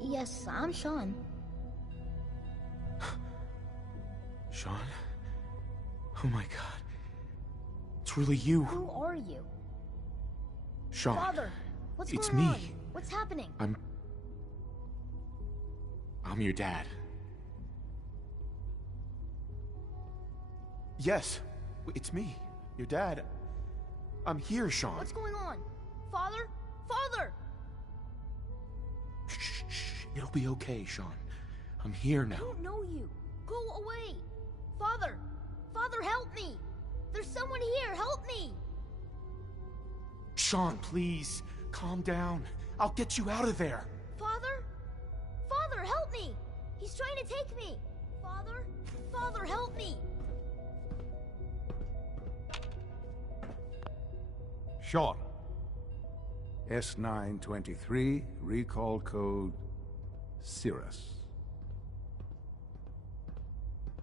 Yes, I'm Sean. Sean? Oh my god. It's really you. Who are you? Sean. Father, what's It's going me. on? What's happening? I'm your dad. Yes, it's me, your dad. I'm here, Sean. What's going on? Father? Father! Shh, shh. It'll be okay, Sean. I'm here now. I don't know you. Go away. Father! Father, help me! There's someone here, help me! Sean, please, calm down. I'll get you out of there. Father? Father, help me! He's trying to take me! Father? Father, help me! Sean. S923, recall code Cirrus.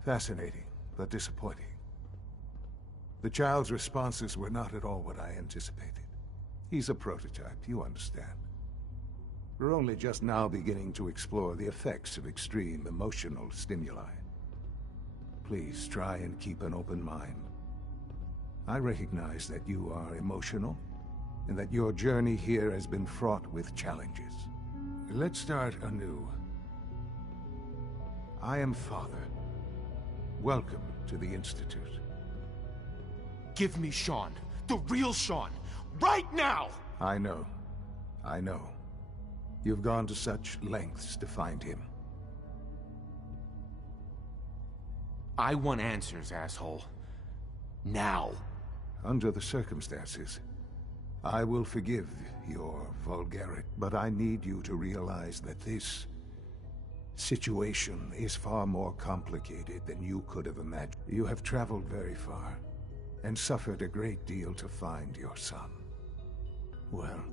Fascinating, but disappointing. The child's responses were not at all what I anticipated. He's a prototype, you understand. We're only just now beginning to explore the effects of extreme emotional stimuli. Please try and keep an open mind. I recognize that you are emotional, and that your journey here has been fraught with challenges. Let's start anew. I am Father. Welcome to the Institute. Give me Sean. The real Sean. Right now! I know. I know. You've gone to such lengths to find him. I want answers, asshole. Now. Under the circumstances, I will forgive your vulgarity, but I need you to realize that this situation is far more complicated than you could have imagined. You have traveled very far, and suffered a great deal to find your son. Well,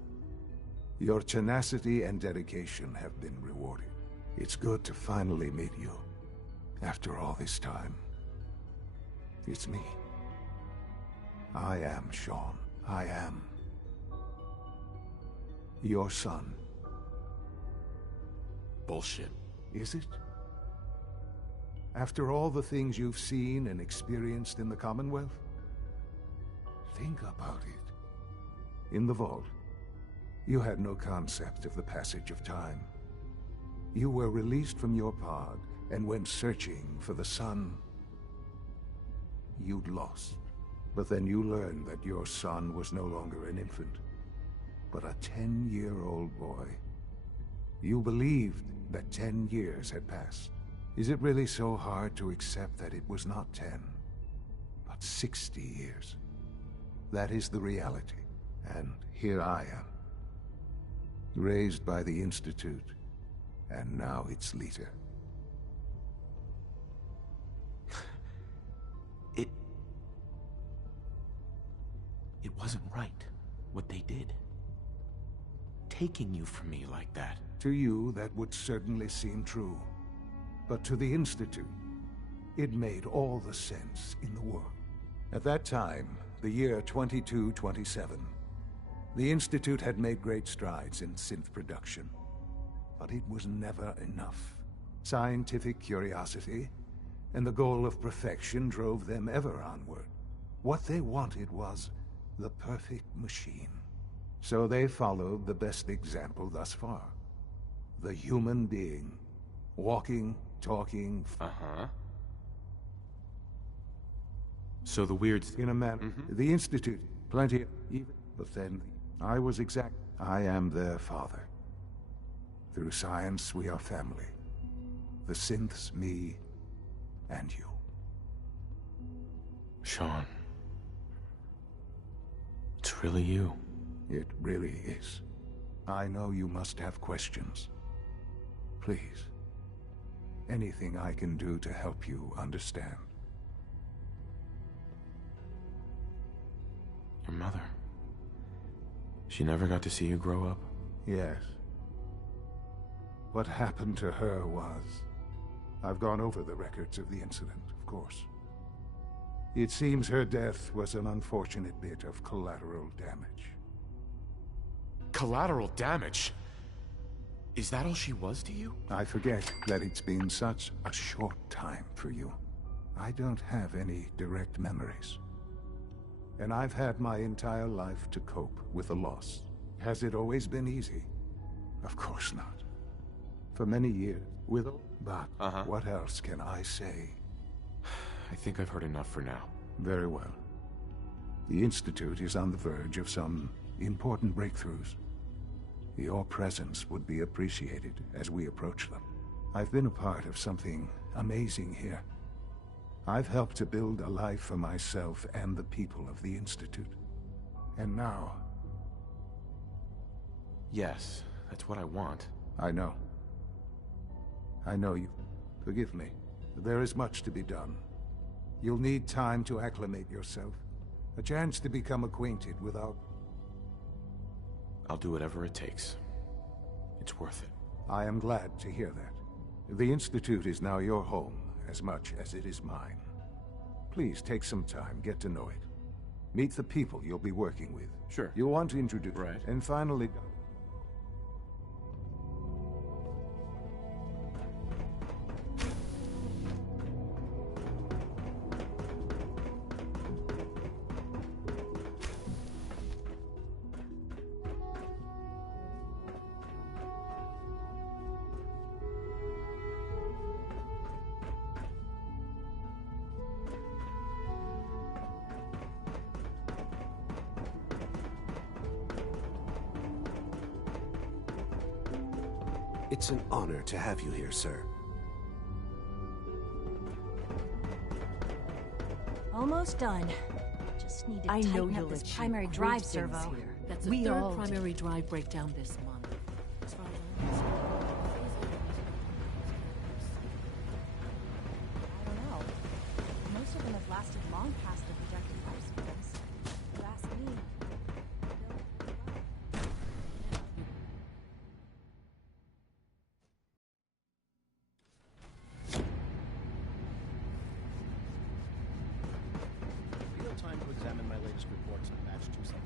your tenacity and dedication have been rewarded. It's good to finally meet you, after all this time. It's me. I am Sean. I am your son. Bullshit. Is it? After all the things you've seen and experienced in the Commonwealth? Think about it. In the vault, you had no concept of the passage of time. You were released from your pod and went searching for the son you'd lost. But then you learned that your son was no longer an infant, but a 10-year-old boy. You believed that 10 years had passed. Is it really so hard to accept that it was not 10, but 60 years? That is the reality, and here I am. Raised by the Institute, and now its leader. It wasn't right, what they did. Taking you from me like that. To you, that would certainly seem true. But to the Institute, it made all the sense in the world. At that time, the year 2227, the Institute had made great strides in synth production. But it was never enough. Scientific curiosity and the goal of perfection drove them ever onward. What they wanted was the perfect machine. So they followed the best example thus far. The human being. Walking, talking... Uh-huh. So the weird... In a manner. The Institute, plenty... Even... But then, I was exact... I am their father. Through science, we are family. The synths, me, and you. Sean. It's really you. It really is. I know you must have questions. Please. Anything I can do to help you understand. Your mother. She never got to see you grow up? Yes. What happened to her was... I've gone over the records of the incident, of course. It seems her death was an unfortunate bit of collateral damage. Collateral damage? Is that all she was to you? I forget that it's been such a short time for you. I don't have any direct memories. And I've had my entire life to cope with the loss. Has it always been easy? Of course not. For many years, but what else can I say? I think I've heard enough for now. Very well. The Institute is on the verge of some important breakthroughs. Your presence would be appreciated as we approach them. I've been a part of something amazing here. I've helped to build a life for myself and the people of the Institute. And now... Yes, that's what I want. I know. I know you. Forgive me. There is much to be done. You'll need time to acclimate yourself. A chance to become acquainted with our... I'll do whatever it takes. It's worth it. I am glad to hear that. The Institute is now your home, as much as it is mine. Please take some time, get to know it. Meet the people you'll be working with. Sure. You'll want to introduce... Right. And finally... It's an honor to have you here, sir. Almost done. Just need to I know tighten you'll up this achieve primary great drive things servo. here. That's We the third all primary drive breakdown this month. As far as I don't know. Most of them have lasted long past their projected lifespans. If you ask me. Do you have time to examine my latest reports on batch 274?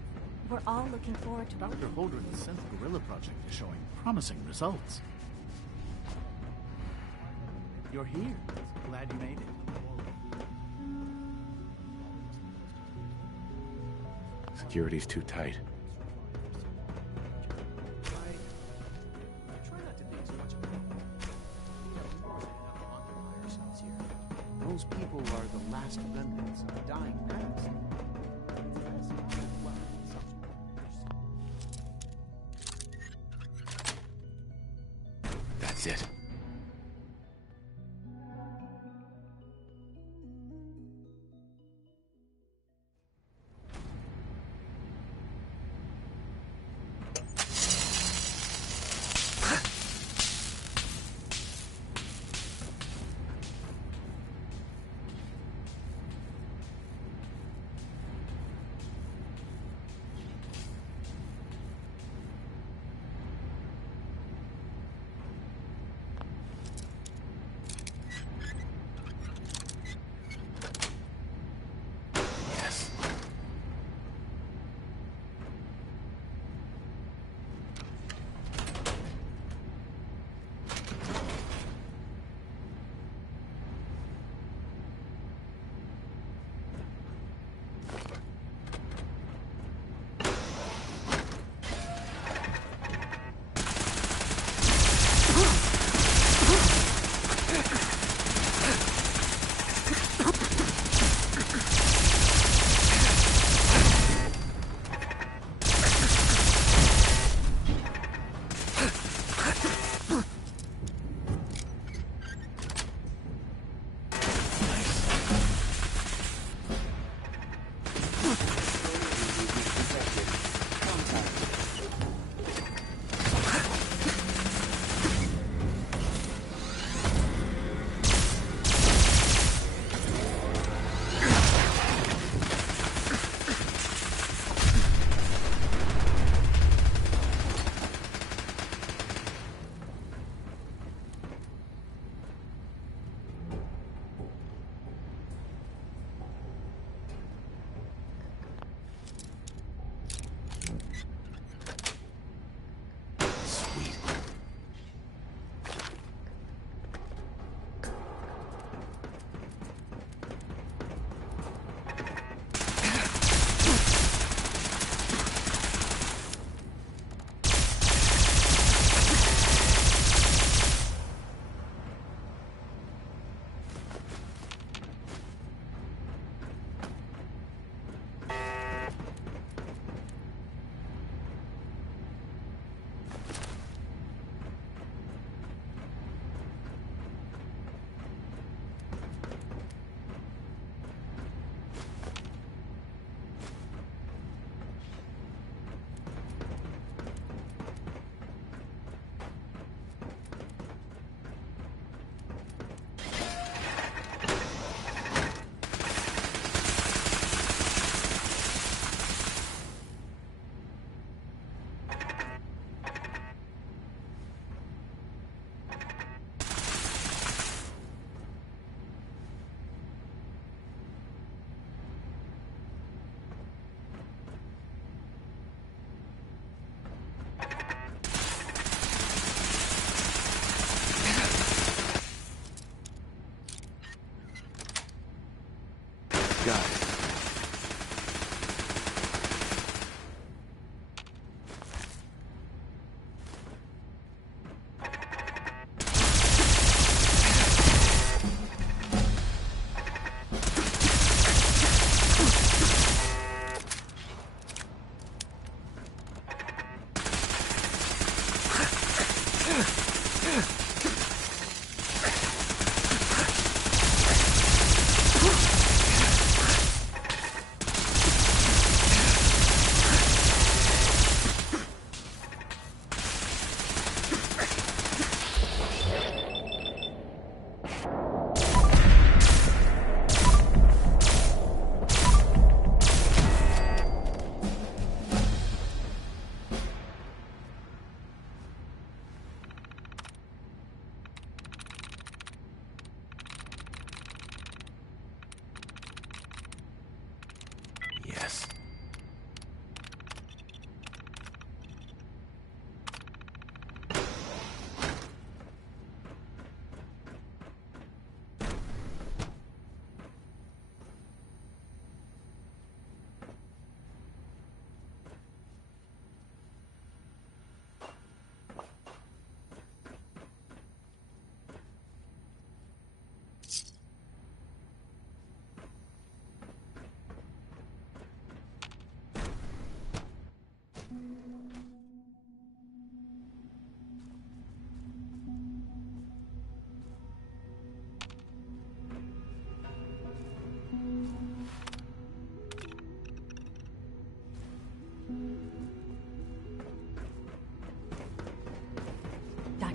We're all looking forward to Dr. Holdren's Synth Gorilla project is showing promising results. You're here. Glad you made it. Security's too tight. Try not to think so much about it. We have more than enough to occupy ourselves here. Those people are the last remnants of a dying past. That's it.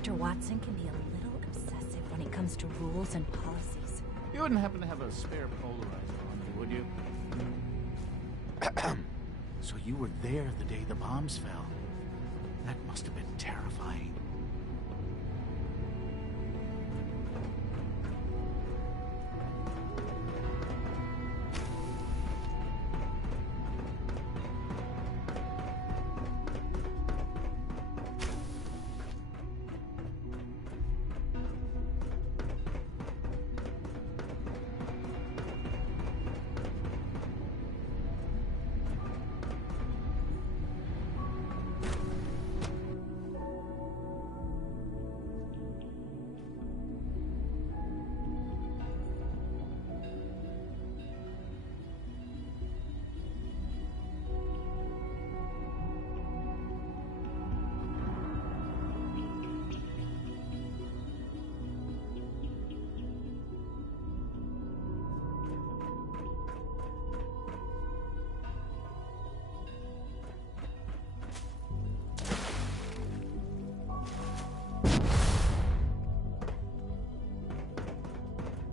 Dr. Watson can be a little obsessive when it comes to rules and policies. You wouldn't happen to have a spare polarizer on you, would you? So you were there the day the bombs fell. That must have been terrifying.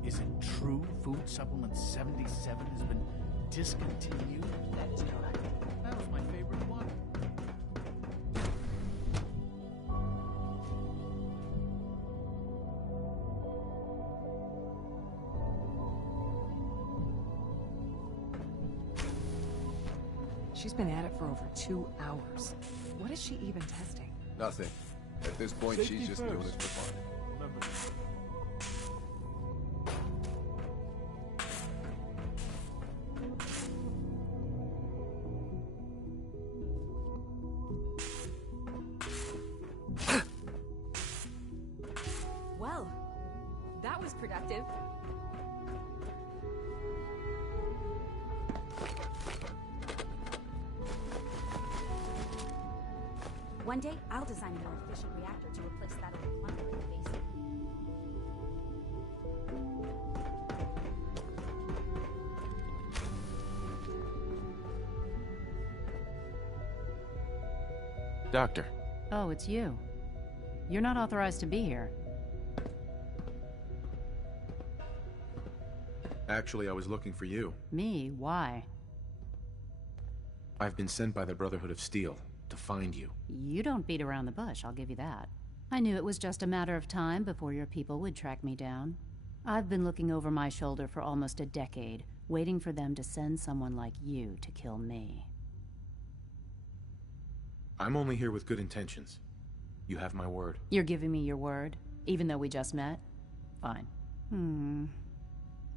Is it true food supplement 77 has been discontinued? That is correct. That was my favorite one. She's been at it for over 2 hours. What is she even testing? Nothing. At this point, Safety she's just doing first. it for fun. Remember that. Well, that was productive. One day, I'll design a more efficient reactor to replace that old one in the basement. Doctor. Oh, it's you. You're not authorized to be here. Actually, I was looking for you. Me? Why? I've been sent by the Brotherhood of Steel to find you. You don't beat around the bush, I'll give you that. I knew it was just a matter of time before your people would track me down. I've been looking over my shoulder for almost a decade, waiting for them to send someone like you to kill me. I'm only here with good intentions. You have my word. You're giving me your word, even though we just met? Fine.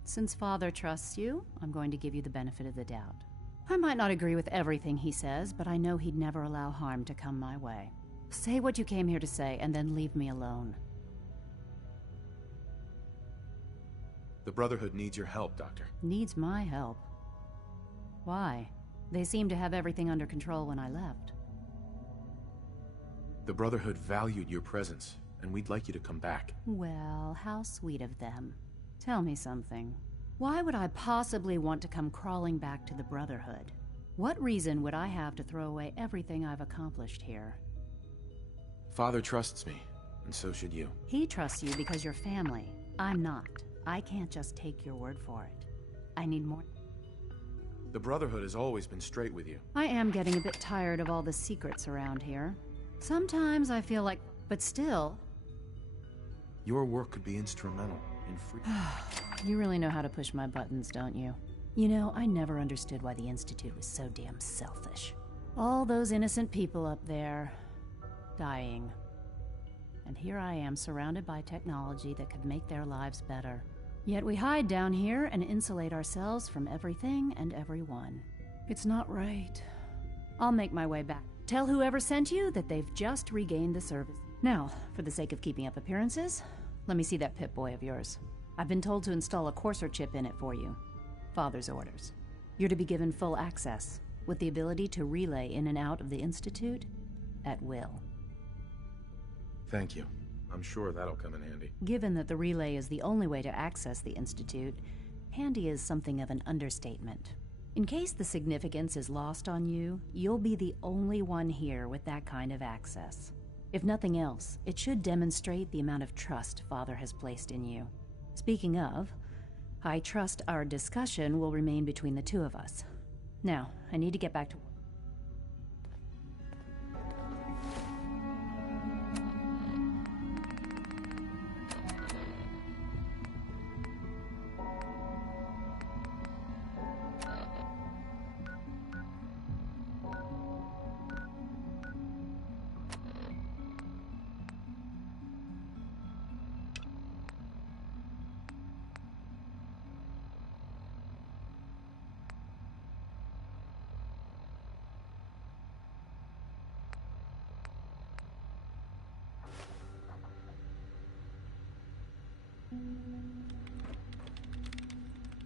Since Father trusts you, I'm going to give you the benefit of the doubt. I might not agree with everything he says, but I know he'd never allow harm to come my way. Say what you came here to say, and then leave me alone. The Brotherhood needs your help, Doctor. Needs my help. Why? They seemed to have everything under control when I left. The Brotherhood valued your presence, and we'd like you to come back. Well, how sweet of them. Tell me something. Why would I possibly want to come crawling back to the Brotherhood? What reason would I have to throw away everything I've accomplished here? Father trusts me, and so should you. He trusts you because you're family. I'm not. I can't just take your word for it. I need more. The Brotherhood has always been straight with you. I am getting a bit tired of all the secrets around here. Sometimes I feel like... But still... Your work could be instrumental in free... You really know how to push my buttons, don't you? You know, I never understood why the Institute was so damn selfish. All those innocent people up there... dying. And here I am, surrounded by technology that could make their lives better. Yet we hide down here and insulate ourselves from everything and everyone. It's not right. I'll make my way back. Tell whoever sent you that they've just regained the service. Now, for the sake of keeping up appearances, let me see that Pip-Boy of yours. I've been told to install a courser chip in it for you. Father's orders. You're to be given full access, with the ability to relay in and out of the Institute at will. Thank you. I'm sure that'll come in handy. Given that the relay is the only way to access the Institute, handy is something of an understatement. In case the significance is lost on you, you'll be the only one here with that kind of access. If nothing else, it should demonstrate the amount of trust Father has placed in you. Speaking of, I trust our discussion will remain between the two of us. Now, I need to get back to work.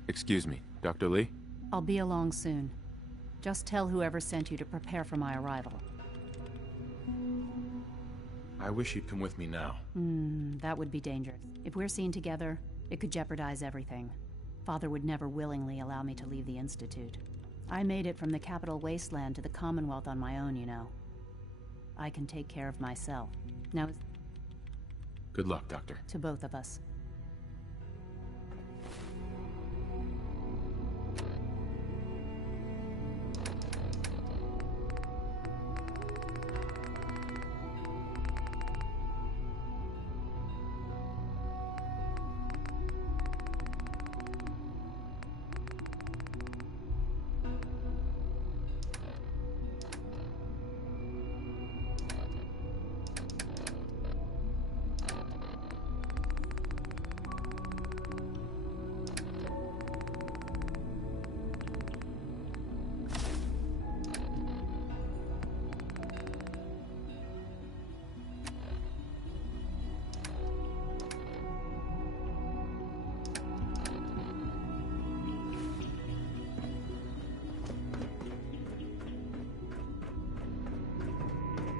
Excuse me, Dr. Lee? I'll be along soon. Just tell whoever sent you to prepare for my arrival. I wish you'd come with me now. That would be dangerous. If we're seen together, it could jeopardize everything. Father would never willingly allow me to leave the Institute. I made it from the capital wasteland to the Commonwealth on my own, you know. I can take care of myself. Now, Good luck, Doctor. to both of us.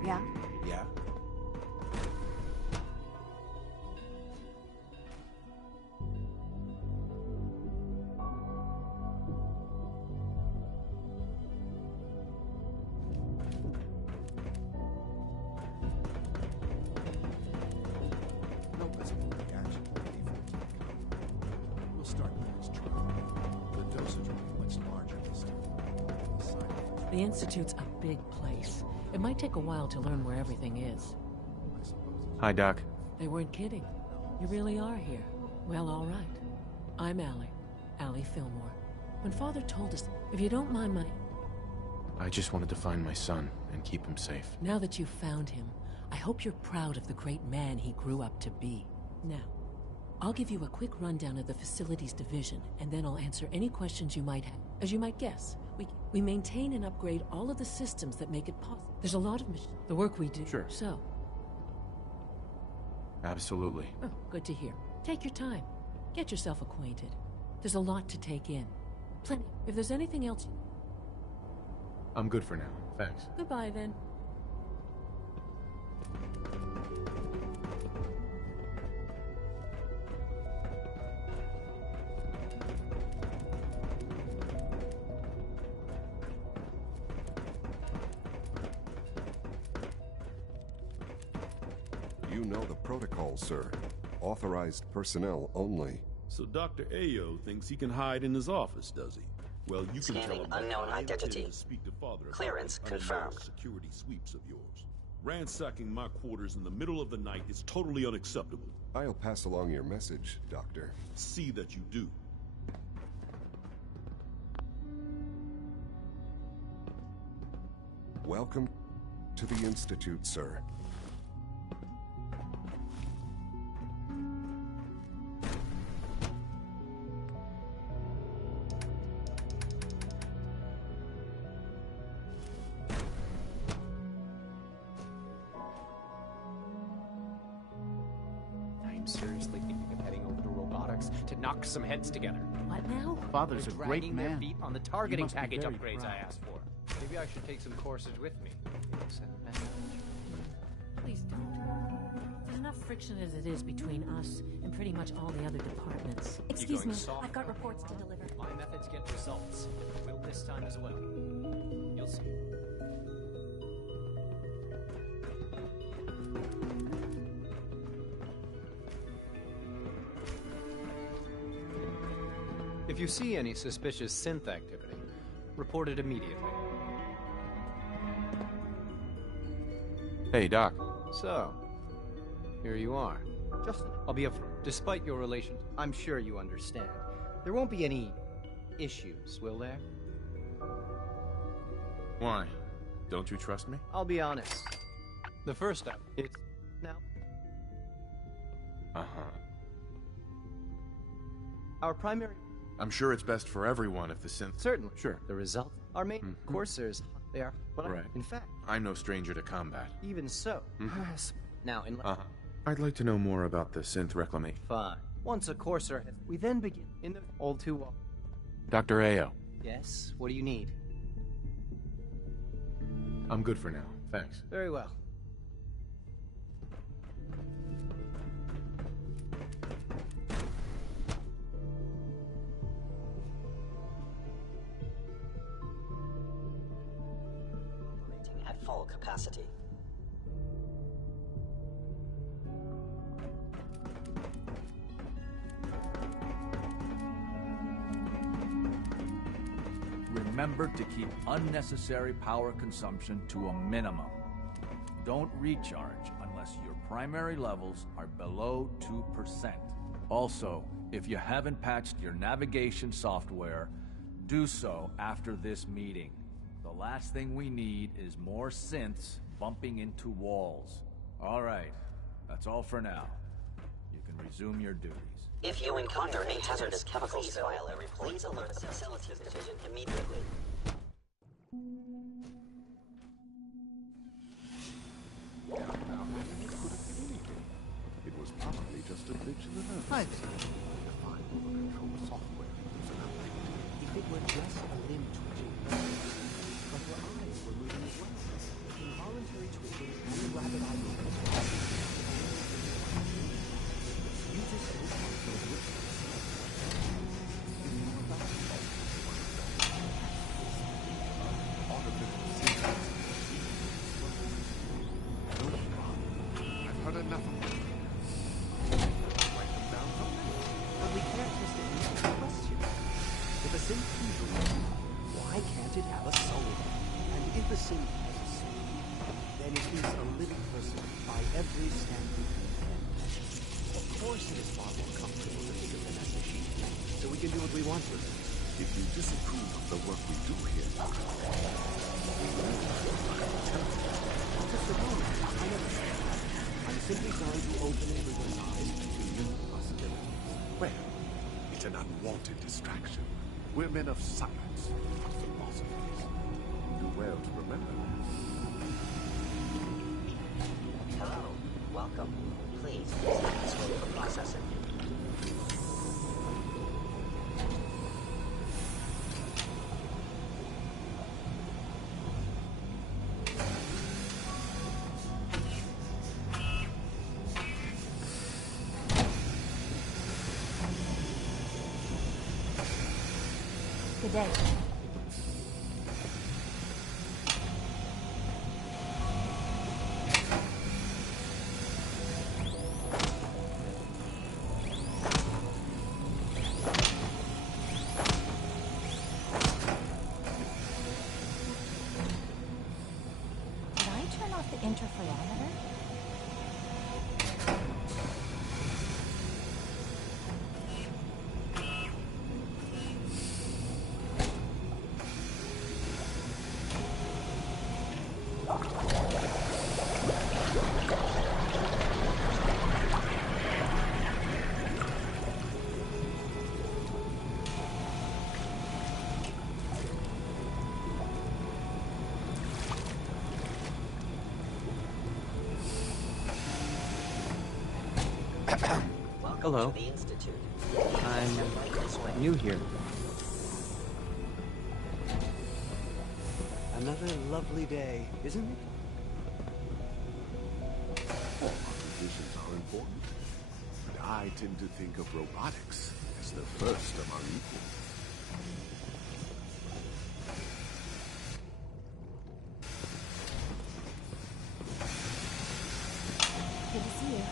Yeah? Yeah? No visible reaction to D14. We'll start the next trial. The dosage will be much larger this time. The side effects, The Institute's a big place. It might take a while to learn where everything is. I suppose. Hi, Doc. They weren't kidding. You really are here. Well, all right. I'm Allie Fillmore. When Father told us, if you don't mind my... I just wanted to find my son and keep him safe. Now that you've found him, I hope you're proud of the great man he grew up to be. Now, I'll give you a quick rundown of the facilities division, and then I'll answer any questions you might have. As you might guess, we maintain and upgrade all of the systems that make it possible. There's a lot of the work we do. Sure. So, Absolutely. oh, good to hear. Take your time. Get yourself acquainted. There's a lot to take in. Plenty. If there's anything else... I'm good for now. Thanks. Goodbye, then. You know the protocol, sir. Authorized personnel only. So Dr. Ayo thinks he can hide in his office, does he? Well, you can tell him that unknown I identity. intend to speak to Father about Clearance the unannounced confirmed. security sweeps of yours. Ransacking my quarters in the middle of the night is totally unacceptable. I'll pass along your message, Doctor. See that you do. Welcome to the Institute, sir. I'm seriously thinking of heading over to robotics to knock some heads together. What now? Father's a They're great dragging their man. feet on the targeting must be package very upgrades proud. I asked for. Maybe I should take some courses with me. Please don't. There's enough friction as it is between us and pretty much all the other departments. Excuse going me, soft I've got or reports to hard? deliver. My methods get results. Will this time as well. You'll see. If you see any suspicious synth activity, report it immediately. Hey, Doc. So, here you are. I'll be upfront. Despite your relation, I'm sure you understand. There won't be any issues, will there? Why? Don't you trust me? I'll be honest. The first step is now. Uh-huh. Our primary... I'm sure it's best for everyone if the synth... Certainly. Sure. The result. Our main coursers, they are... But Right. in fact... I'm no stranger to combat. Even so. Now, in... I'd like to know more about the synth reclamation. Fine. Once a courser has... We then begin in the... All too well. Dr. Ayo. Yes? What do you need? I'm good for now. Thanks. Very well. Operating at full capacity. Remember to keep unnecessary power consumption to a minimum. Don't recharge unless your primary levels are below 2%. Also, if you haven't patched your navigation software, do so after this meeting. The last thing we need is more synths bumping into walls. All right, that's all for now. You can resume your duties. If you encounter a hazardous chemical spill, please alert the facilities division immediately. It was probably just a glitch in the nerve. I think find over control software was an update. If it were just a limb twitching, but her eyes were moving as well. Involuntary twitching and rapid eye movements were happening. Users are responsible for it. If you were about to fall, artificial synthesis. I've heard enough of it. Write them down someday. But we can't just ignore the question. If a synth can breathe, why can't it have a soul? And if a synth has a soul, then it is a living person by every standard. Of course it is far more comfortable to think of them as machines, so we can do what we want with them. If you disapprove of the work we do here, just a moment. I never said that. I'm simply trying to open everyone's eyes to new possibilities. well, it's an unwanted distraction. We're men of science, not philosophers. Do well to remember that. Hello. Welcome. Please, this way for processing. Good day. Did I turn off the interferometer? Hello. To the Institute. I'm new here. Another lovely day, isn't it? All occupations are important, but I tend to think of robotics as the first among equals. Good to see you.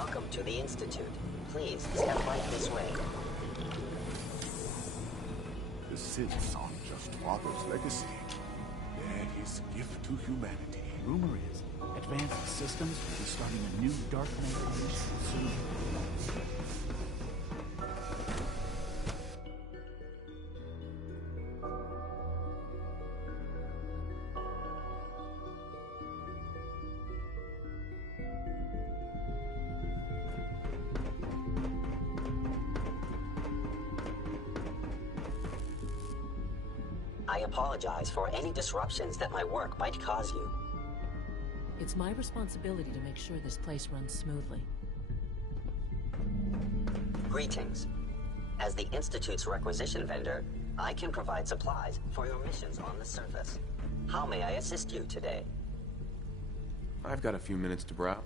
Welcome to the Institute. Please step right this way. The Siths aren't just Father's legacy. They're his gift to humanity. Rumor is, advanced systems will be starting a new Dark Knight initiative soon. I apologize for any disruptions that my work might cause you. It's my responsibility to make sure this place runs smoothly. Greetings. As the Institute's requisition vendor, I can provide supplies for your missions on the surface. How may I assist you today? I've got a few minutes to browse.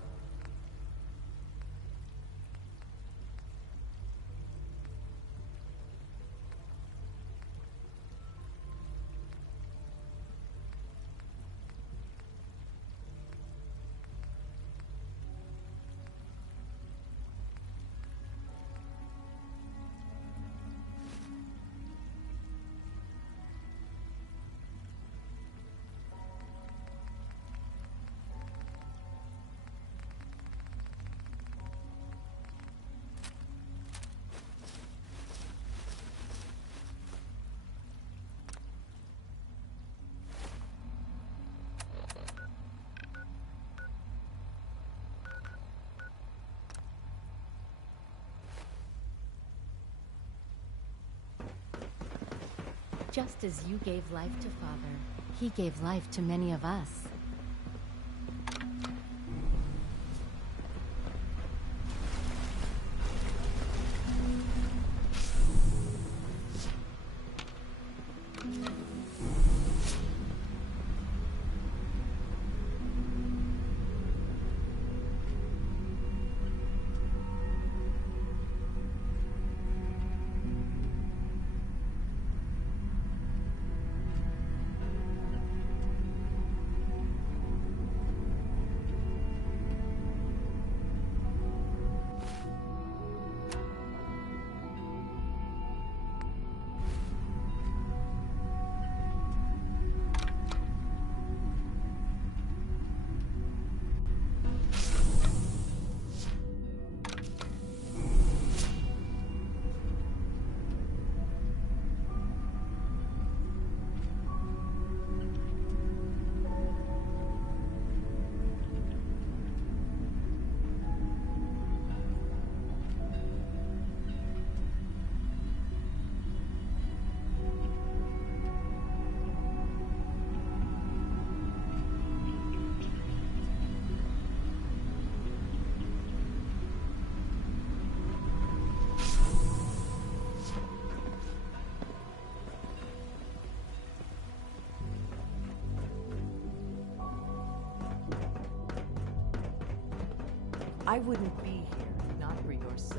Just as you gave life to Father, he gave life to many of us. I wouldn't be here if not for your son.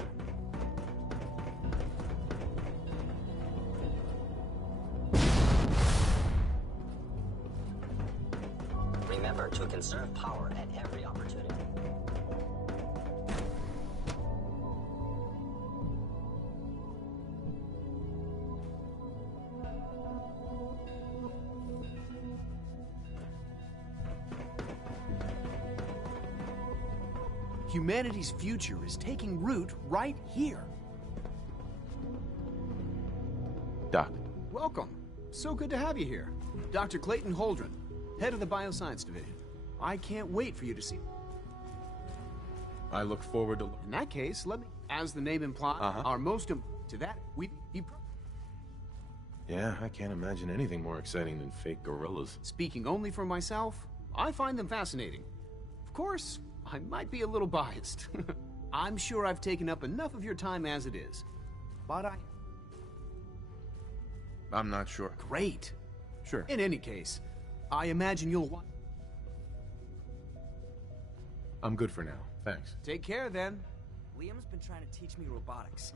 Remember to conserve power at every opportunity. Humanity's future is taking root right here. Doc. Welcome. So good to have you here. Dr. Clayton Holdren, head of the Bioscience Division. I can't wait for you to see. I look forward to... In that case, let me... As the name implies, our most... To that, we... Yeah, I can't imagine anything more exciting than fake gorillas. Speaking only for myself, I find them fascinating. Of course, I might be a little biased. I'm sure I've taken up enough of your time as it is. But I'm not sure. Great. Sure. In any case, I imagine you'll want... I'm good for now. Thanks. Take care, then. Liam's been trying to teach me robotics.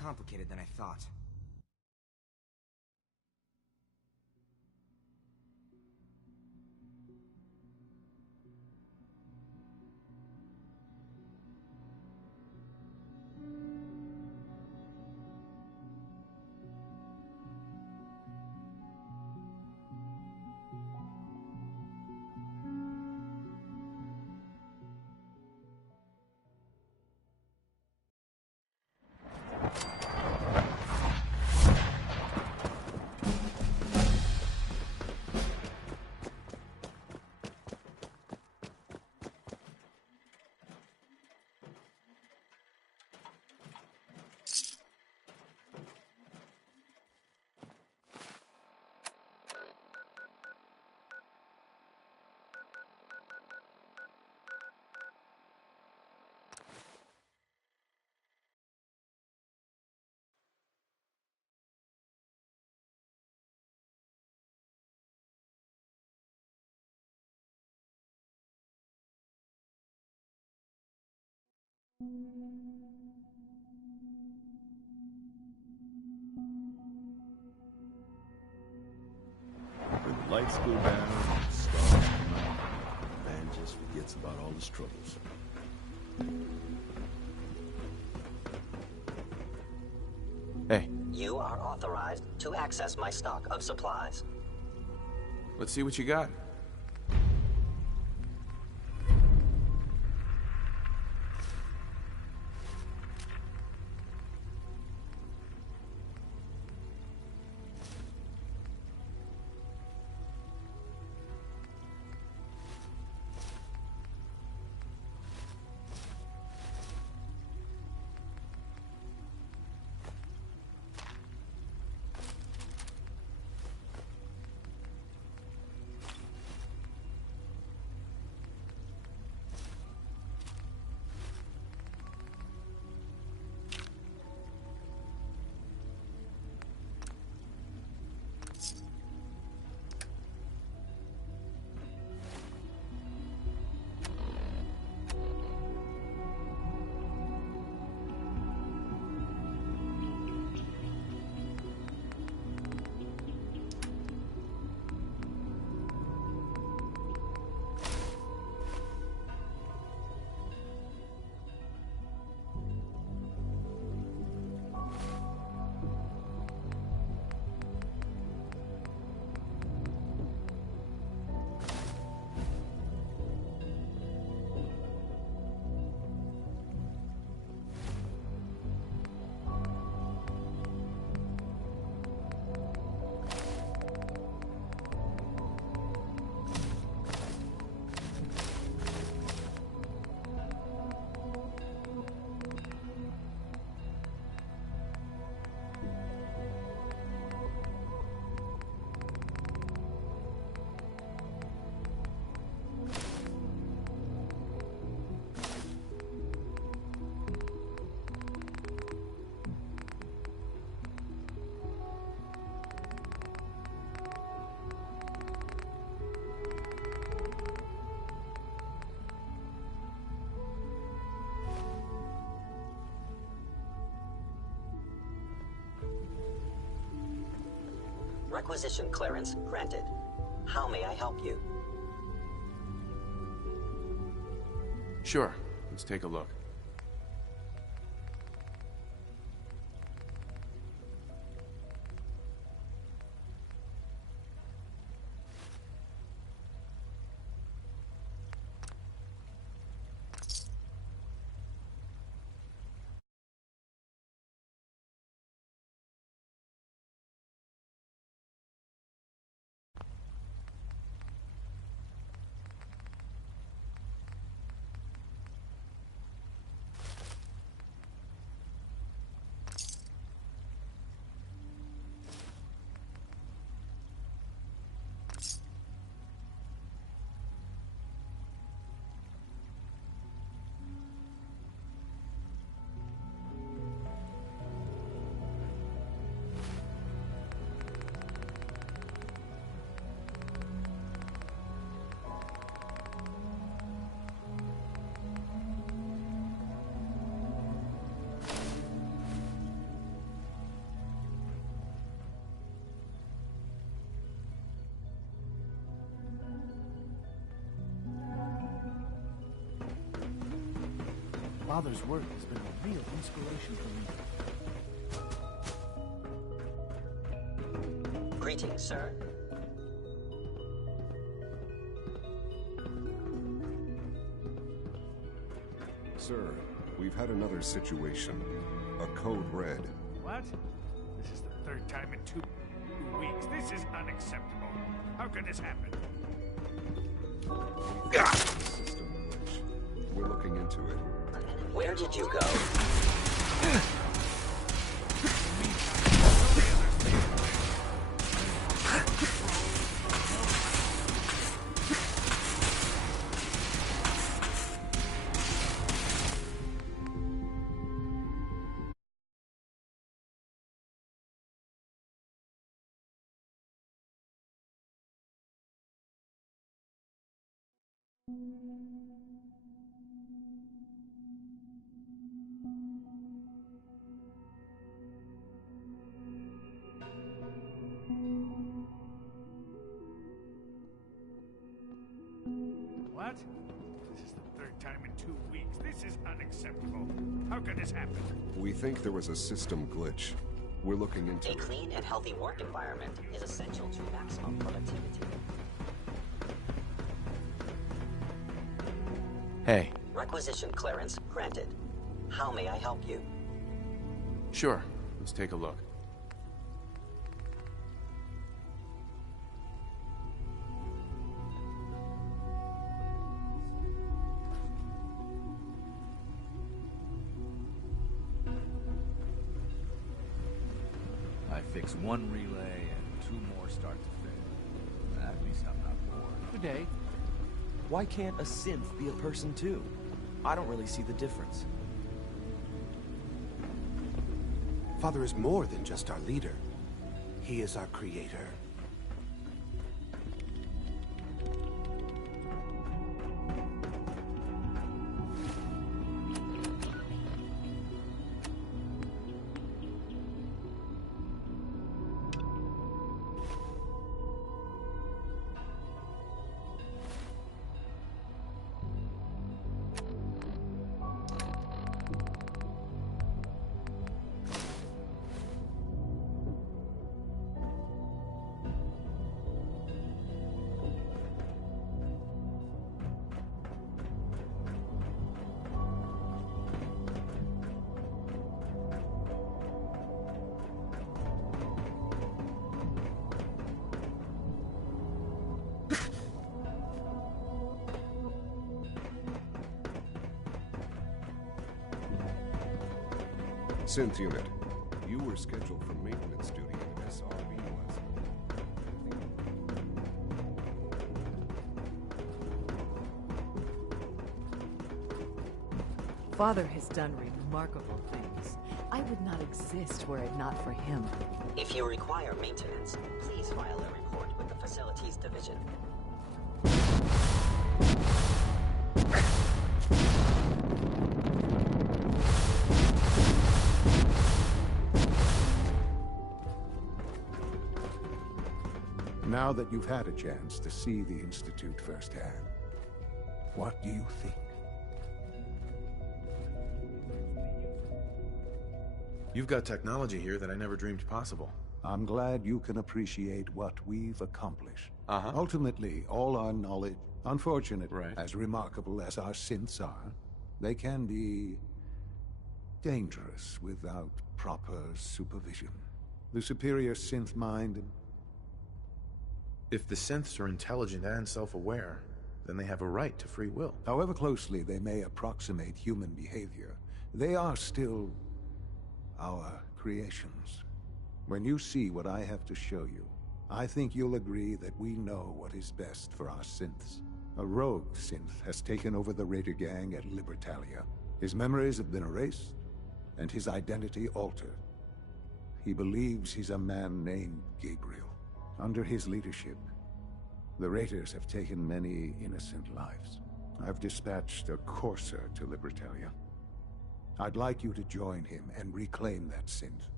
complicated than I thought. When the lights go down and the stars come out, man just forgets about all his troubles. Hey. You are authorized to access my stock of supplies. Let's see what you got. Requisition clearance granted. How may I help you? Sure. Let's take a look. Father's work has been a real inspiration for me. Greetings, sir. Sir, we've had another situation. A code red. What? This is the third time in 2 weeks. This is unacceptable. How could this happen? System glitch. We're looking into it. Where did you go? What? This is the third time in 2 weeks. This is unacceptable. How could this happen? We think there was a system glitch. We're looking into A it. clean and healthy work environment is essential to maximum productivity. Hey. Requisition clearance granted. How may I help you? Sure. Let's take a look. I fix one relay and 2 more start to fail. At least I'm not bored. Good day. Why can't a synth be a person too? I don't really see the difference. Father is more than just our leader. He is our creator. Synth unit. You were scheduled for maintenance duty at SRB Father has done remarkable things. I would not exist were it not for him. If you require maintenance, please file a report with the Facilities Division. Now that you've had a chance to see the Institute firsthand, what do you think? You've got technology here that I never dreamed possible. I'm glad you can appreciate what we've accomplished. Uh-huh. Ultimately, all our knowledge, unfortunate, as remarkable as our synths are, they can be dangerous without proper supervision. The superior synth mind... If the synths are intelligent and self-aware, then they have a right to free will. However closely they may approximate human behavior, they are still our creations. When you see what I have to show you, I think you'll agree that we know what is best for our synths. A rogue synth has taken over the Raider gang at Libertalia. His memories have been erased, and his identity altered. He believes he's a man named Gabriel. Under his leadership, the Raiders have taken many innocent lives. I've dispatched a courser to Libertalia. I'd like you to join him and reclaim that synth.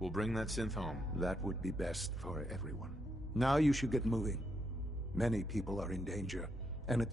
We'll bring that synth home. That would be best for everyone. Now you should get moving. Many people are in danger, and it...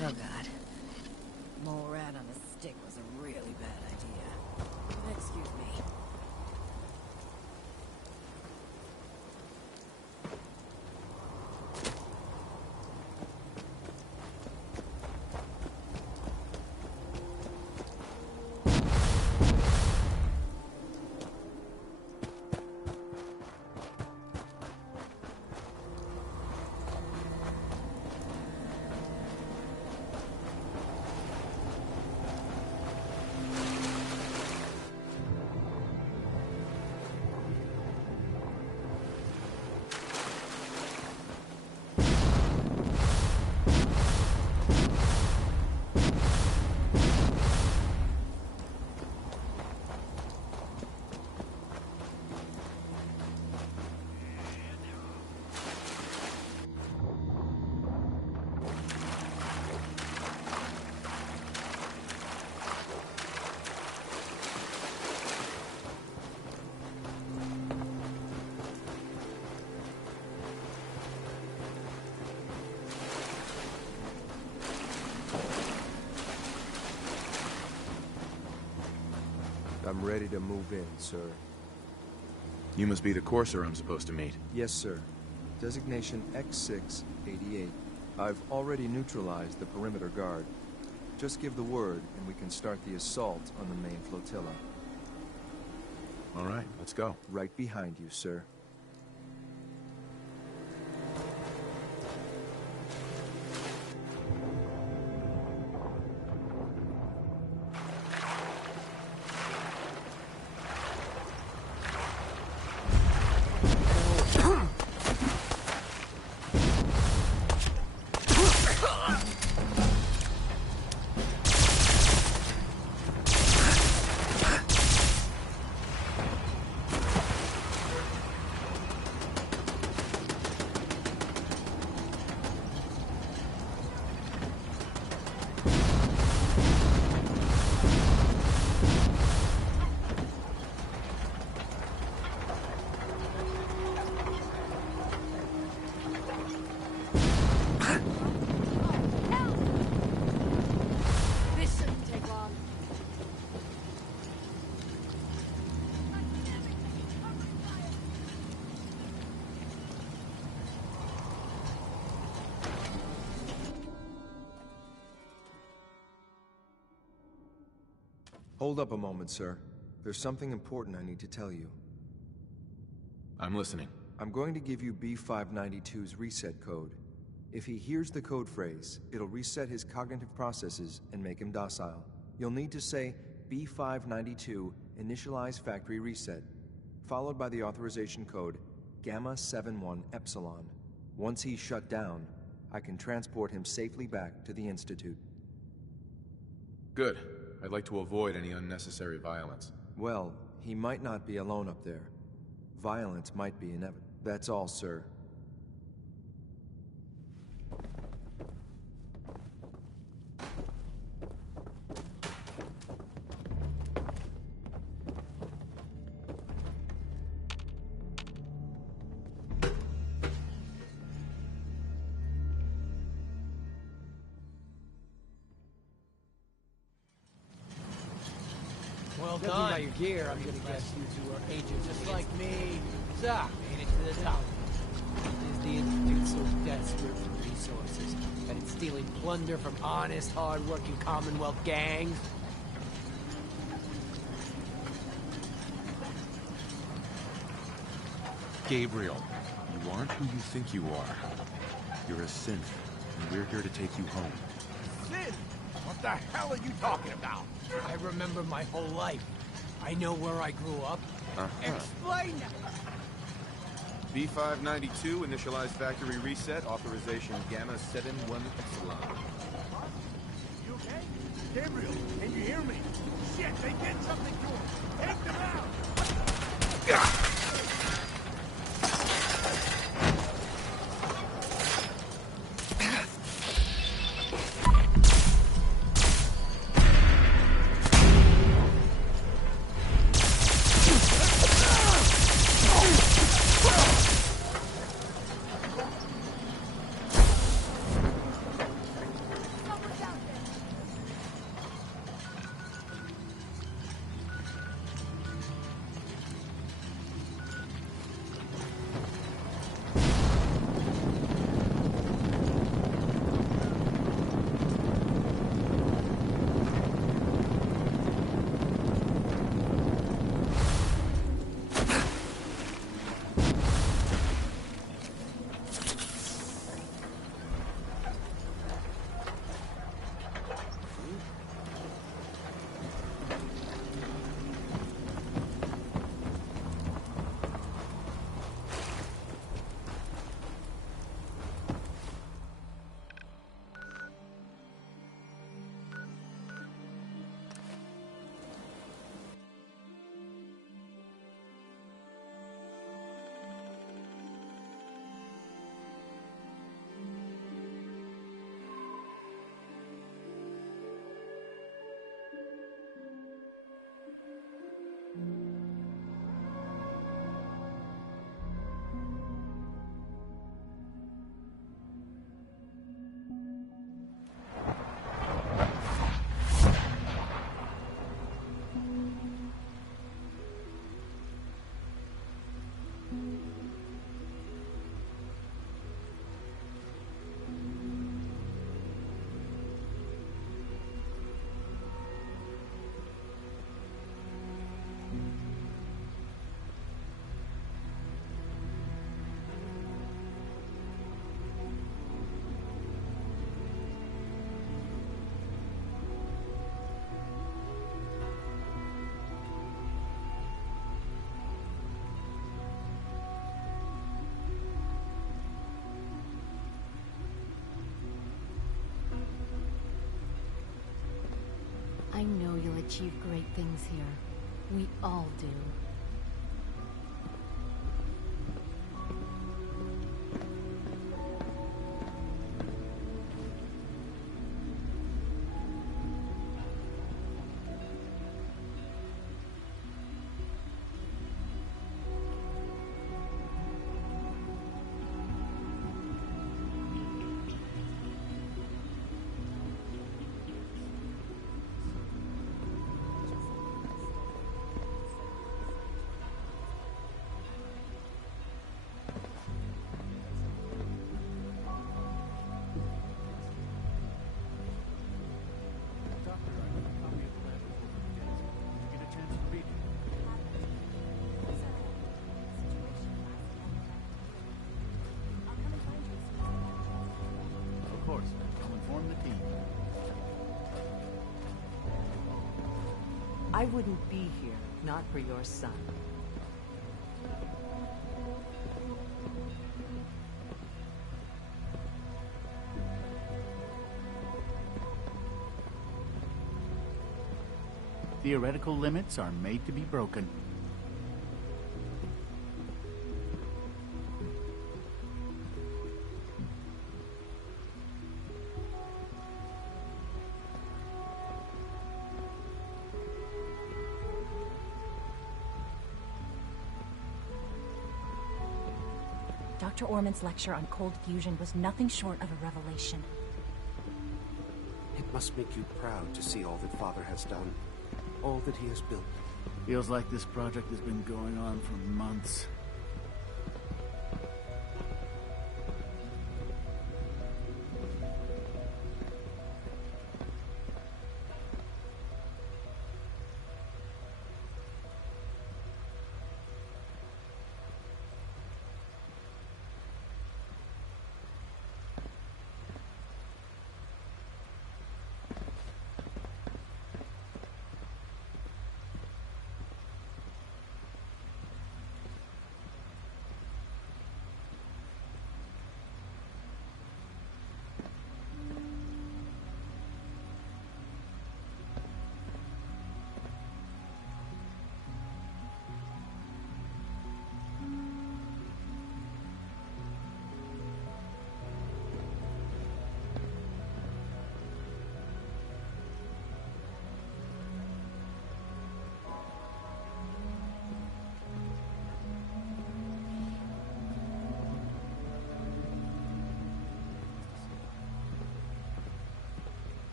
Oh god. Mole rat on a stick was a really bad idea. Excuse me. I'm ready to move in, sir. You must be the courser I'm supposed to meet. Yes, sir. Designation X688. I've already neutralized the perimeter guard. Just give the word, and we can start the assault on the main flotilla. All right, let's go. Right behind you, sir. Hold up a moment, sir. There's something important I need to tell you. I'm listening. I'm going to give you B592's reset code. If he hears the code phrase, it'll reset his cognitive processes and make him docile. You'll need to say B592 initialize factory reset, followed by the authorization code Gamma 71 Epsilon. Once he's shut down, I can transport him safely back to the Institute. Good. I'd like to avoid any unnecessary violence. Well, he might not be alone up there. Violence might be inevitable. That's all, sir. Well done. By your gear, I'm gonna guess you two are agents just like me. So, made it to the top. Is the Institute so desperate for resources that it's stealing plunder from honest, hard-working Commonwealth gangs? Gabriel, you aren't who you think you are. You're a synth, and we're here to take you home. Sid! What the hell are you talking about? I remember my whole life. I know where I grew up. Explain that! B592, initialize factory reset, authorization Gamma 71 Epsilon. You okay? Gabriel, can you hear me? Shit, they did something to him! Take them out! I know you'll achieve great things here. We all do. Of course, I'll inform the team. I wouldn't be here, not for your son. Theoretical limits are made to be broken. Dr. Orman's lecture on cold fusion was nothing short of a revelation. It must make you proud to see all that Father has done, all that he has built. Feels like this project has been going on for months.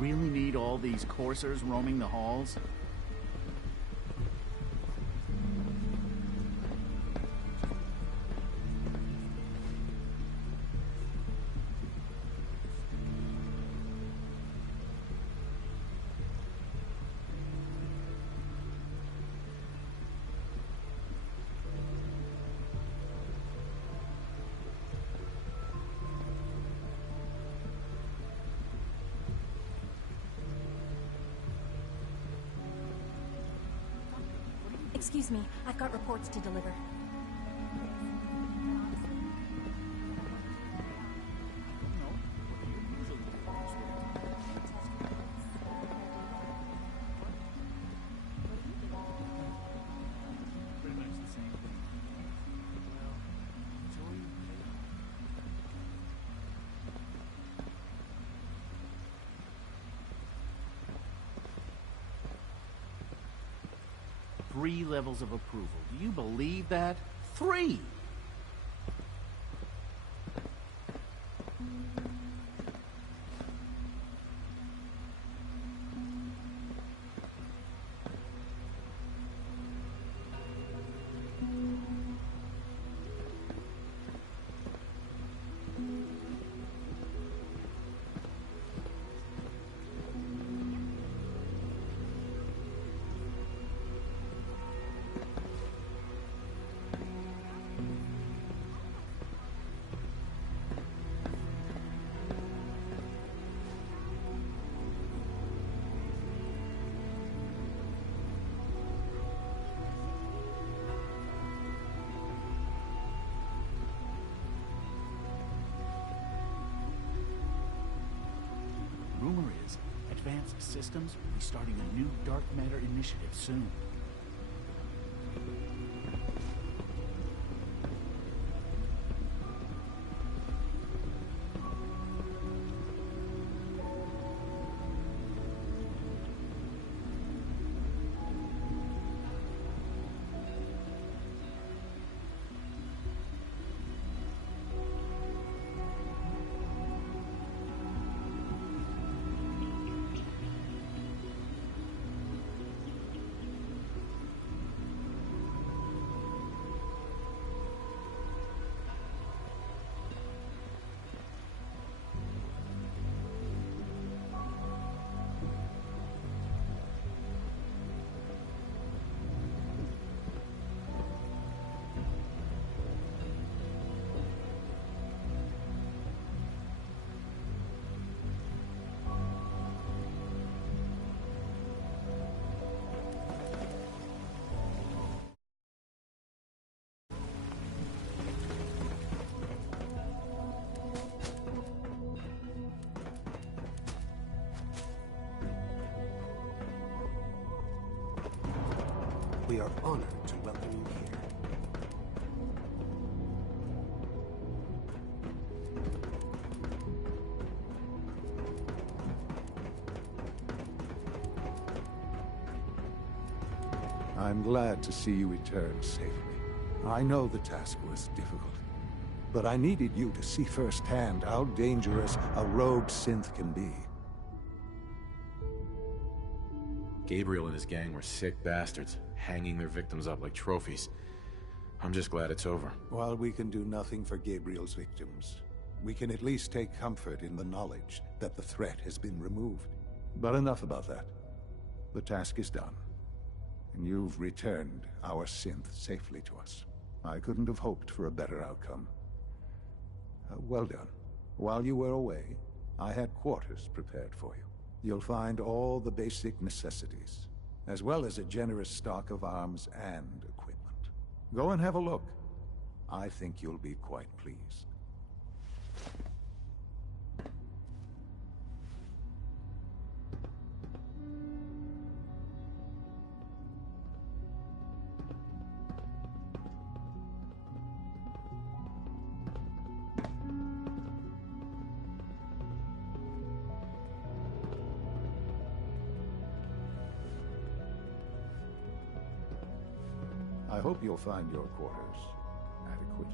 Really need all these coursers roaming the halls? Excuse me, I've got reports to deliver. 3 levels of approval. Do you believe that? 3! Rumor is, Advanced Systems will be starting a new dark matter initiative soon. We are honored to welcome you here. I'm glad to see you return safely. I know the task was difficult, but I needed you to see firsthand how dangerous a rogue synth can be. Gabriel and his gang were sick bastards, hanging their victims up like trophies. I'm just glad it's over. While we can do nothing for Gabriel's victims, we can at least take comfort in the knowledge that the threat has been removed. But enough about that. The task is done, and you've returned our synth safely to us. I couldn't have hoped for a better outcome. Well done. While you were away, I had quarters prepared for you. You'll find all the basic necessities, as well as a generous stock of arms and equipment. Go and have a look. I think you'll be quite pleased. I hope you'll find your quarters adequate.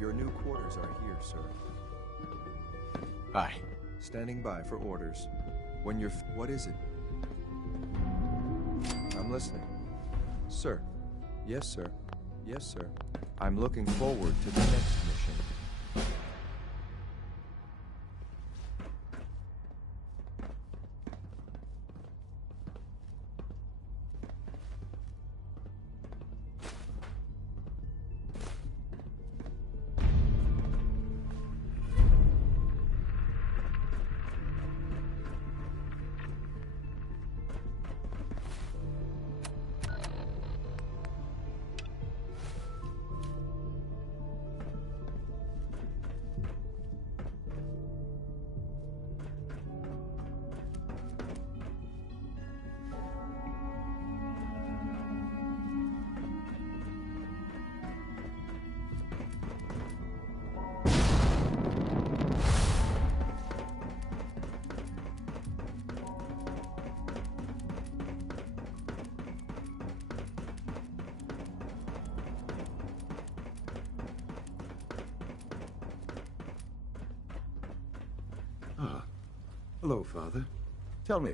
Your new quarters are here, sir. Hi. Standing by for orders. When you're what is it? I'm listening. Sir. Yes, sir. Yes, sir. I'm looking forward to the next mission. mission. Hello, Father. Tell me,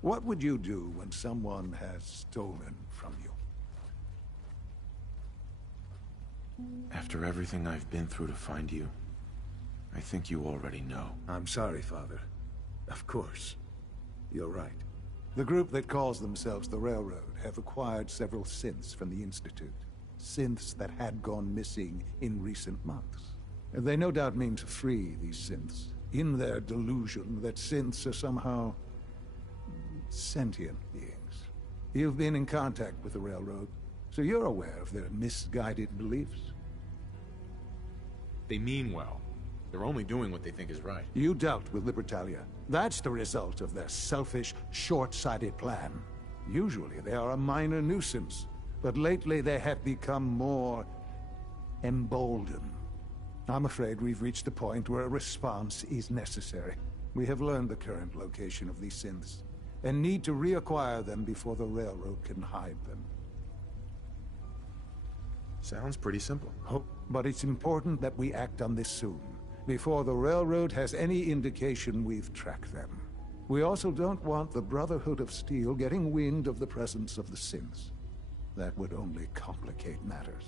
what would you do when someone has stolen from you? After everything I've been through to find you, I think you already know. I'm sorry, Father. Of course. You're right. The group that calls themselves the Railroad have acquired several synths from the Institute. Synths that had gone missing in recent months. They no doubt mean to free these synths, in their delusion that synths are somehow sentient beings. You've been in contact with the Railroad, so you're aware of their misguided beliefs. They mean well. They're only doing what they think is right. You dealt with Libertalia. That's the result of their selfish, short-sighted plan. Usually they are a minor nuisance, but lately they have become more emboldened. I'm afraid we've reached a point where a response is necessary. We have learned the current location of these synths, and need to reacquire them before the Railroad can hide them. Sounds pretty simple. Oh, but it's important that we act on this soon, before the Railroad has any indication we've tracked them. We also don't want the Brotherhood of Steel getting wind of the presence of the synths. That would only complicate matters.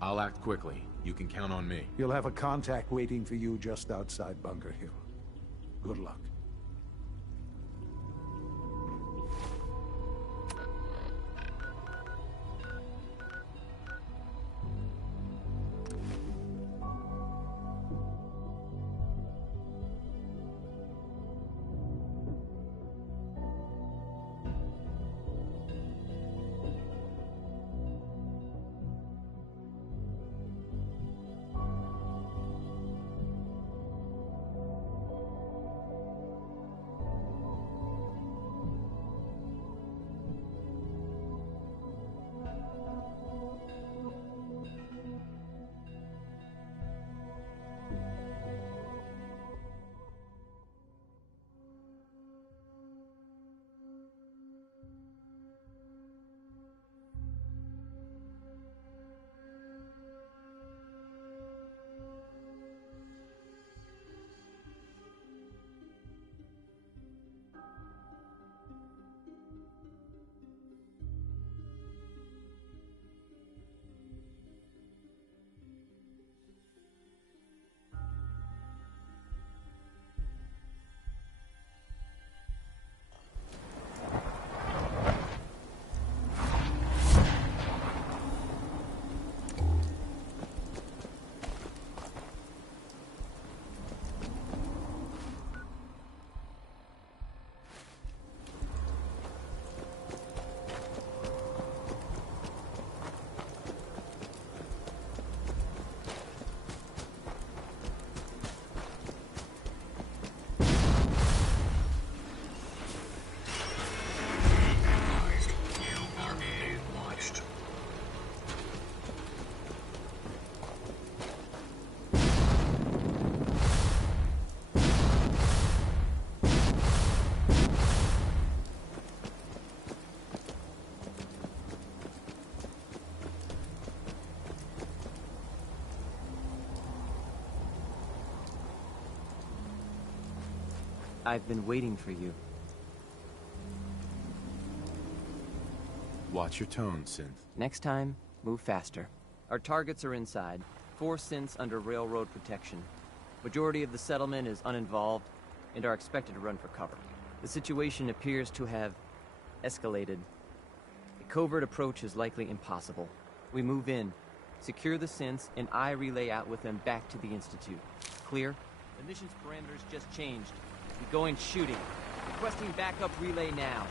I'll act quickly. You can count on me. You'll have a contact waiting for you just outside Bunker Hill. Good luck. I've been waiting for you. Watch your tone, Synth. Next time, move faster. Our targets are inside. 4 synths under railroad protection. Majority of the settlement is uninvolved and are expected to run for cover. The situation appears to have escalated. A covert approach is likely impossible. We move in, secure the synths, and I relay out with them back to the Institute. Clear? The mission's parameters just changed. We go in shooting. Requesting backup relay now.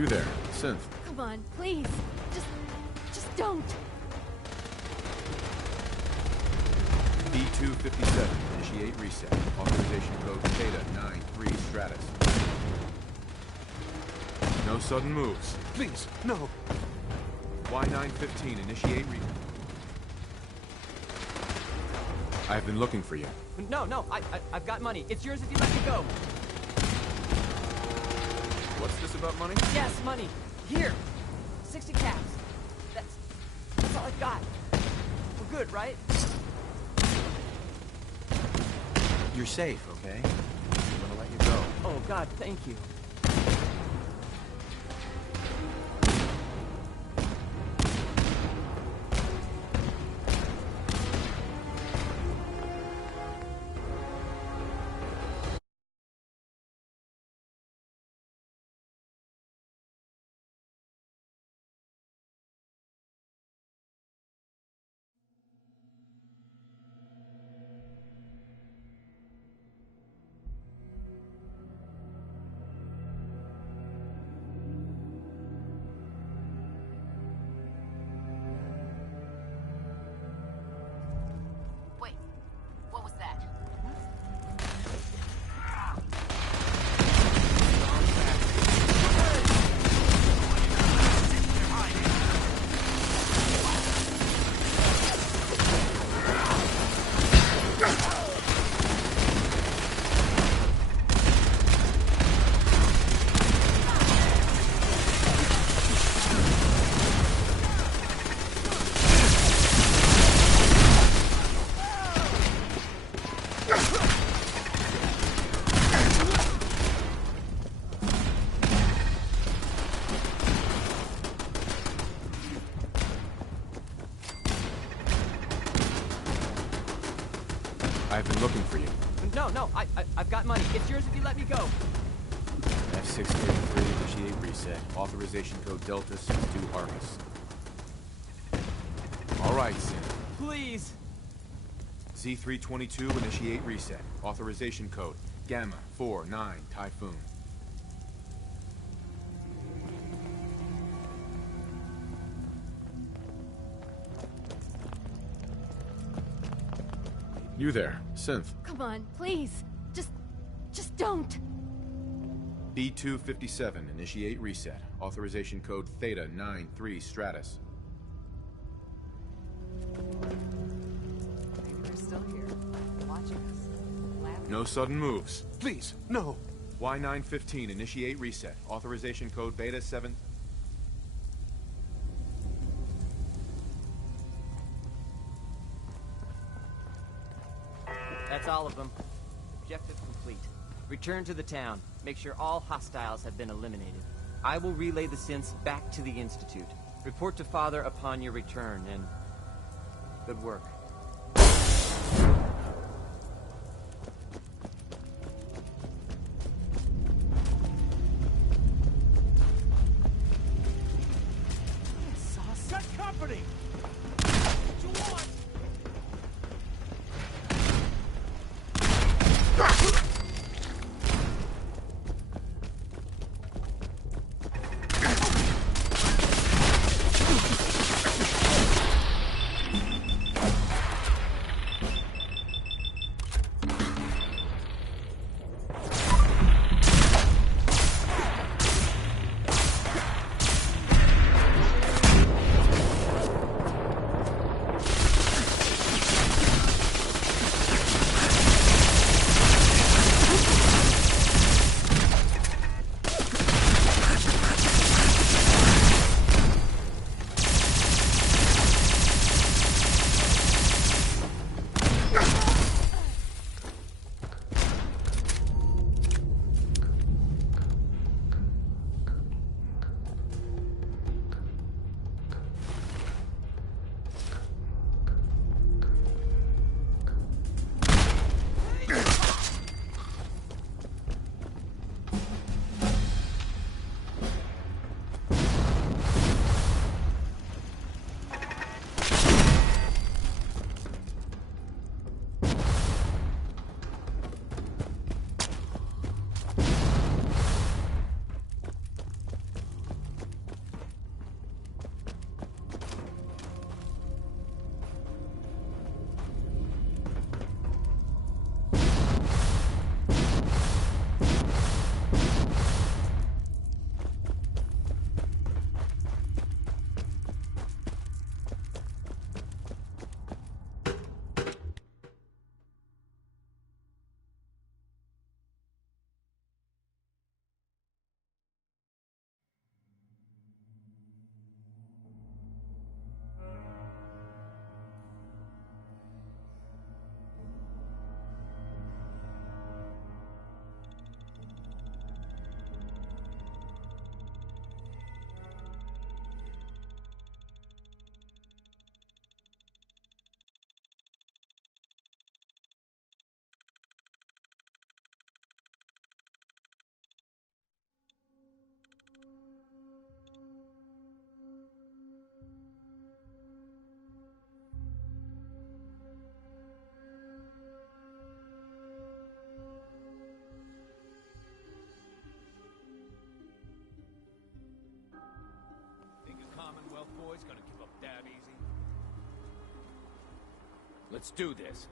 You there, Synth. Come on, please. Just don't. B257, initiate reset. Authorization code Theta 93 Stratus. No sudden moves. Please, no. Y915, initiate reset. I've been looking for you. No, I've got money. It's yours if you let me go. What's this about money? Yes, money. Here. 60 caps. That's all I've got. We're good, right? You're safe, okay? I'm gonna let you go. Oh, God, thank you. Wait, what was that? I've been looking for you. No, I've got money. It's yours if you let me go. F633, initiate reset. Authorization code Delta 62 Arcus. All right, Synth. Please. Z322, initiate reset. Authorization code Gamma 49 Typhoon. You there, Synth. Come on, please. Just don't. B257, initiate reset. Authorization code Theta 93 Stratus. They're still here, watching us. Laughing. No sudden moves. Please, no. Y915, initiate reset. Authorization code Beta 7. That's all of them. Objective complete. Return to the town. Make sure all hostiles have been eliminated. I will relay the synths back to the Institute. Report to Father upon your return, and good work. Got company! What you want? Let's do this.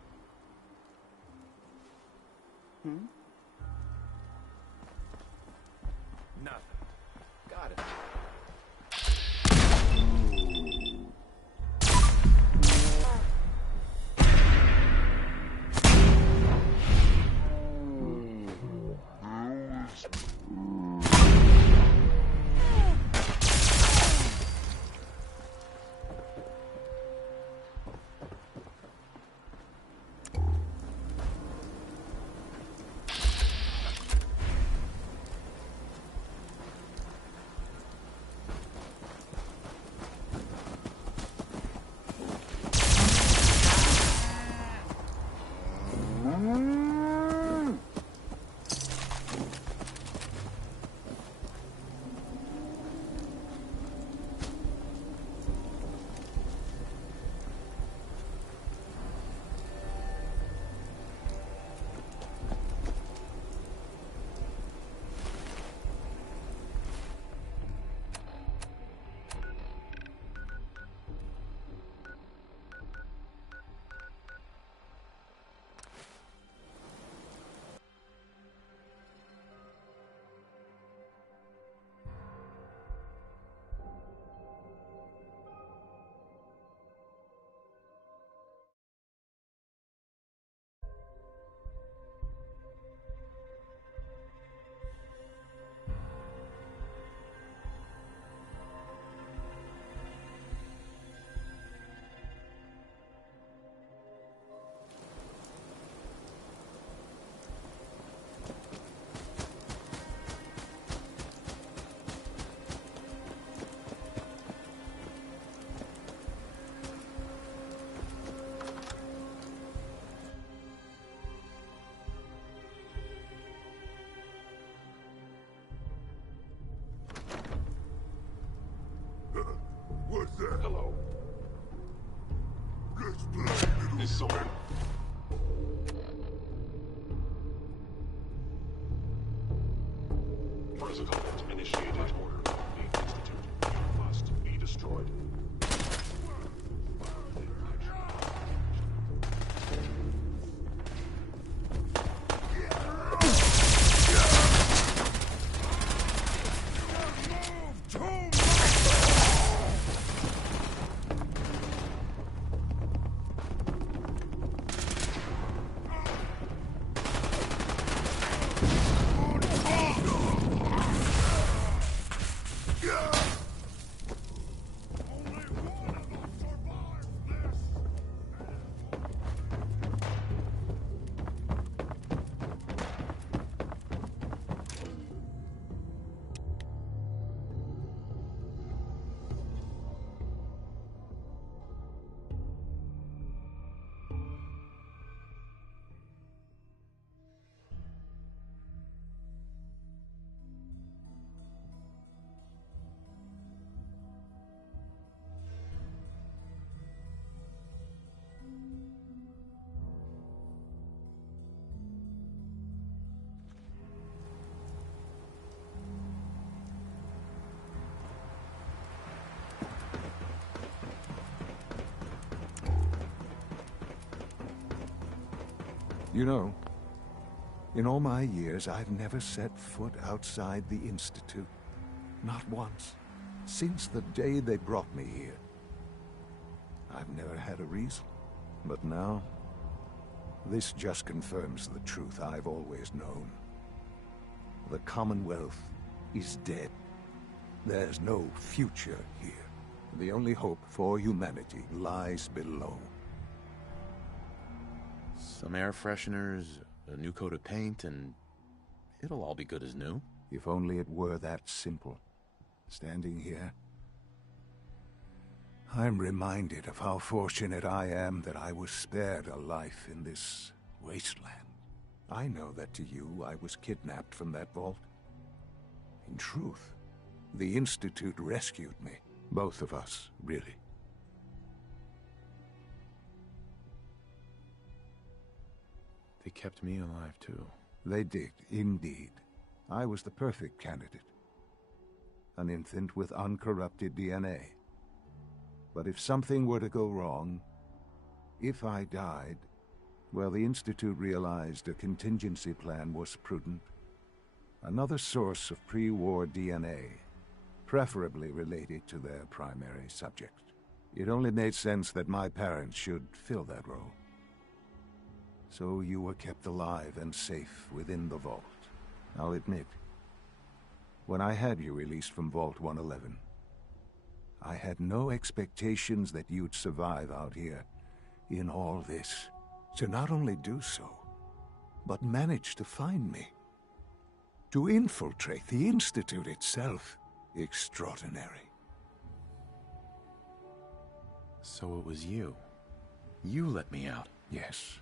Nothing. Got it. What's that? Hello. Let's play, little is someone. Protocol initiated. Order. The Institute must be destroyed. You know, in all my years, I've never set foot outside the Institute. Not once. Since the day they brought me here. I've never had a reason. But now, this just confirms the truth I've always known. The Commonwealth is dead. There's no future here. The only hope for humanity lies below. Some air fresheners, a new coat of paint, and it'll all be good as new. If only it were that simple. Standing here, I'm reminded of how fortunate I am that I was spared a life in this wasteland. I know that to you, I was kidnapped from that vault. In truth, the Institute rescued me. Both of us, really. They kept me alive, too. They did, indeed. I was the perfect candidate. An infant with uncorrupted DNA. But if something were to go wrong, If I died, well, the Institute realized a contingency plan was prudent. Another source of pre-war DNA, preferably related to their primary subject. It only made sense that my parents should fill that role. So you were kept alive and safe within the vault. I'll admit, when I had you released from Vault 111, I had no expectations that you'd survive out here in all this. To not only do so, but manage to find me. To infiltrate the Institute itself. Extraordinary. So it was you. You let me out. Yes.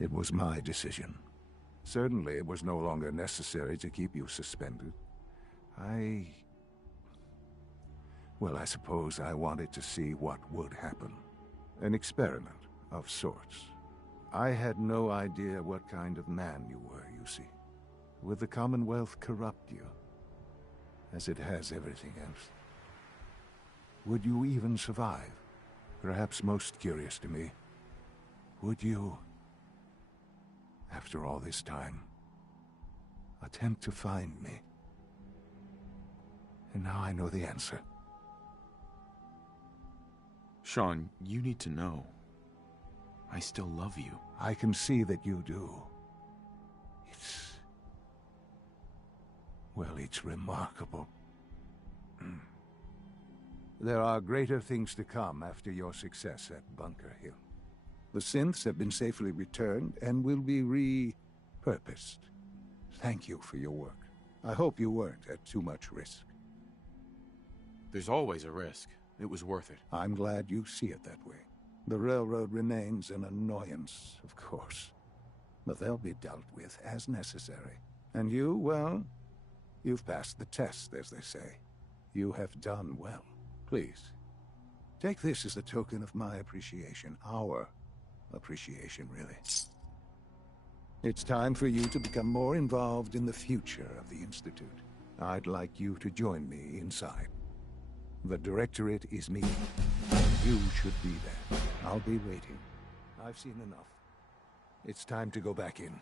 It was my decision. Certainly it was no longer necessary to keep you suspended. Well, I suppose I wanted to see what would happen. An experiment of sorts. I had no idea what kind of man you were, you see. Would the Commonwealth corrupt you, as it has everything else? Would you even survive? Perhaps most curious to me, would you, after all this time, attempt to find me? And now I know the answer. Sean, you need to know. I still love you. I can see that you do. Well, it's remarkable. There are greater things to come after your success at Bunker Hill. The synths have been safely returned and will be repurposed. Thank you for your work. I hope you weren't at too much risk. There's always a risk. It was worth it. I'm glad you see it that way. The railroad remains an annoyance, of course. But they'll be dealt with as necessary. And you, well, you've passed the test, as they say. You have done well. Please, take this as a token of my appreciation. Our appreciation, really. It's time for you to become more involved in the future of the Institute. I'd like you to join me inside. The Directorate is meeting. You should be there. I'll be waiting. I've seen enough. It's time to go back in.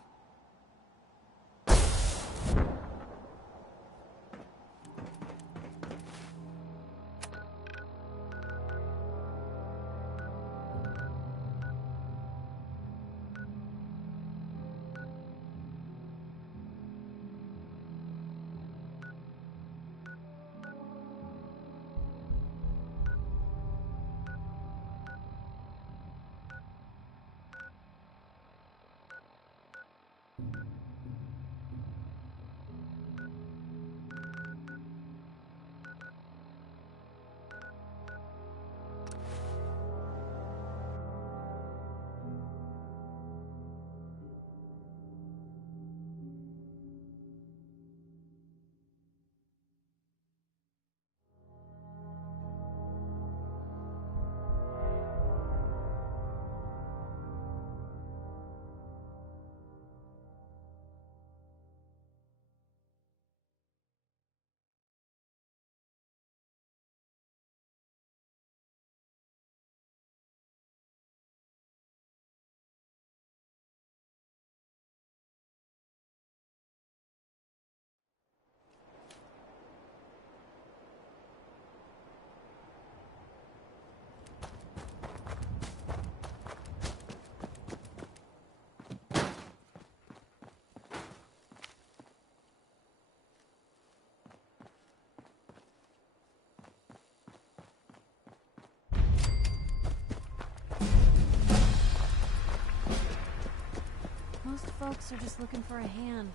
Most folks are just looking for a hand.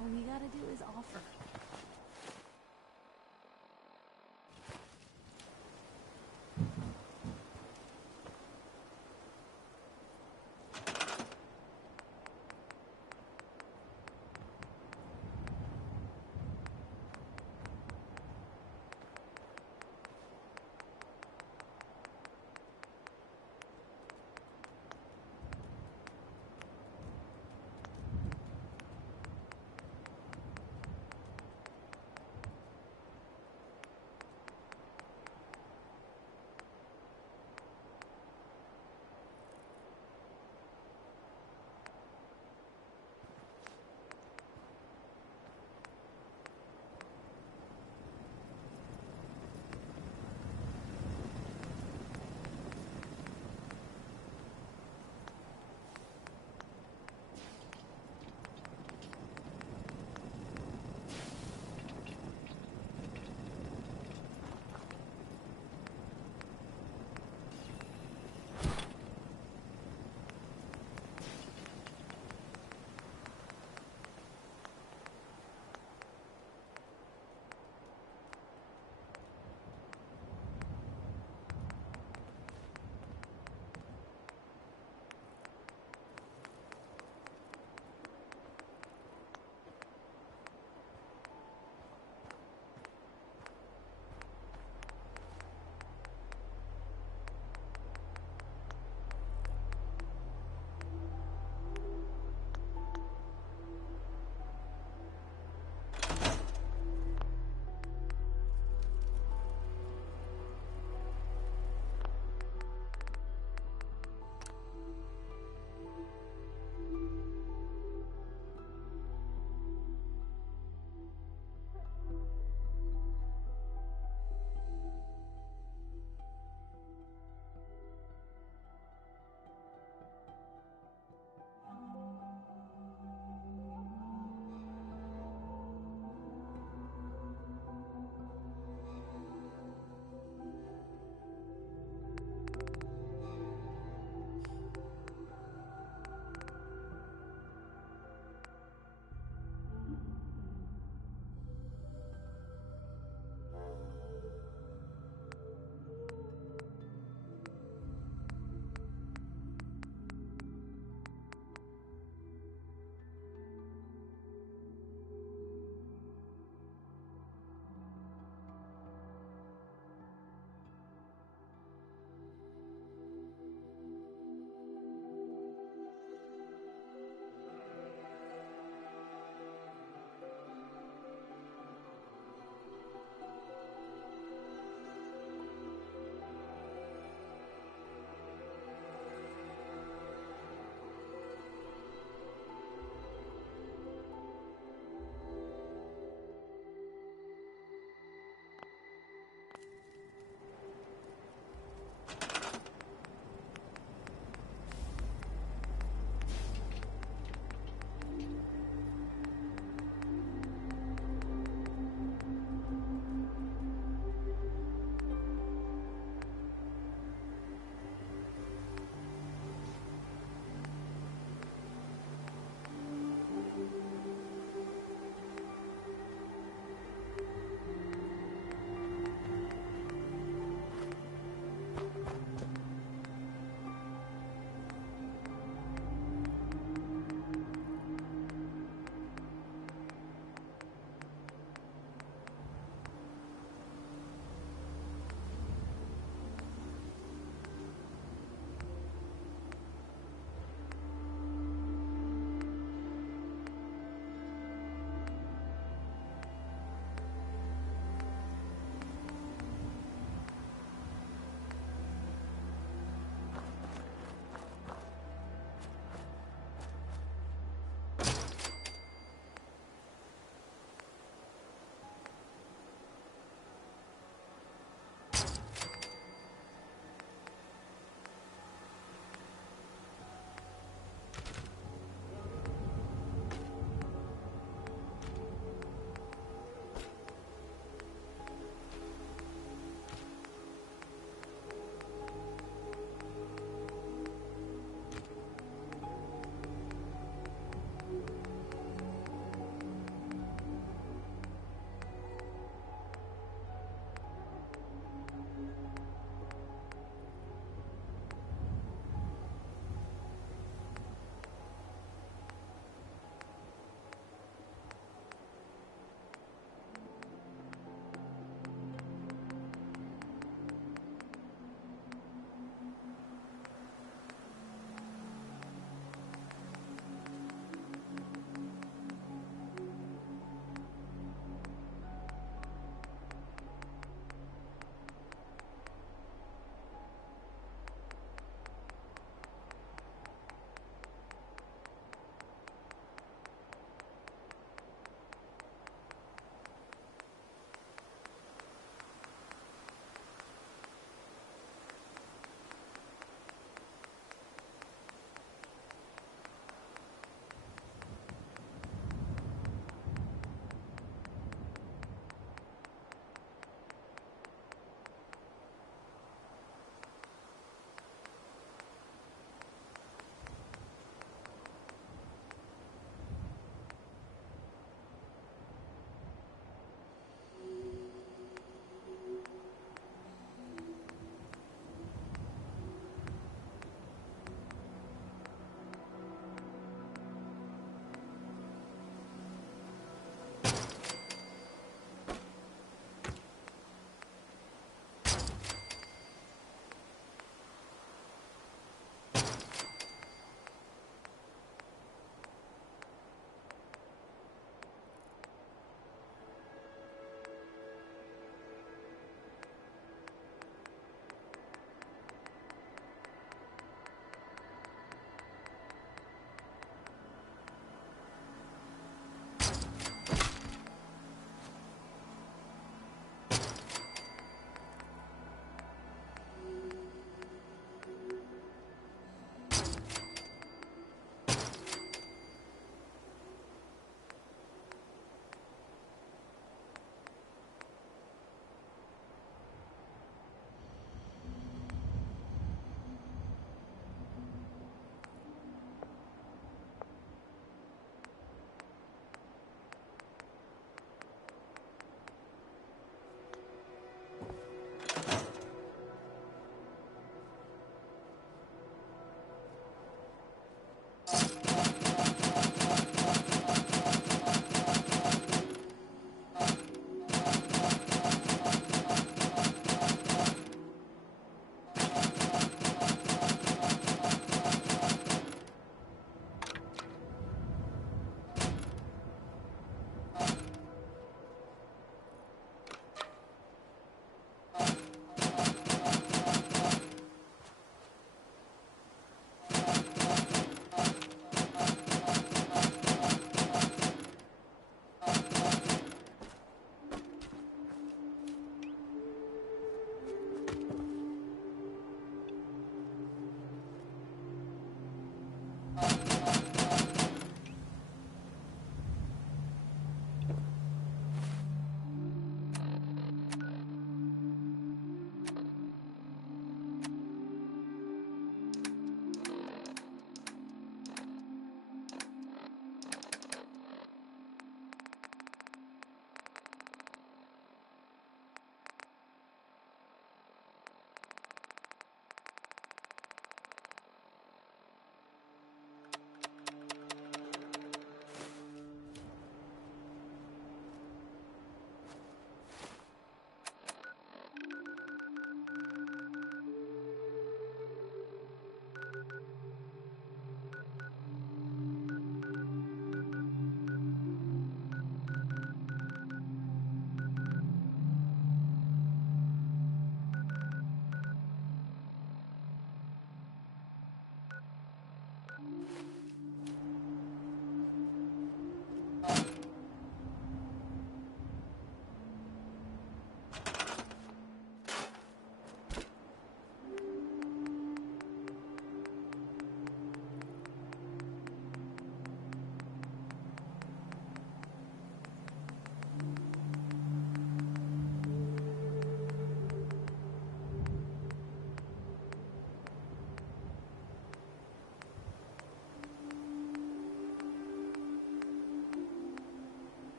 All you gotta do is offer.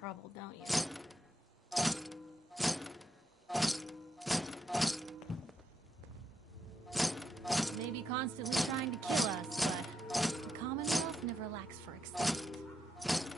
trouble, don't you? Maybe constantly trying to kill us, but the Commonwealth never lacks for excitement.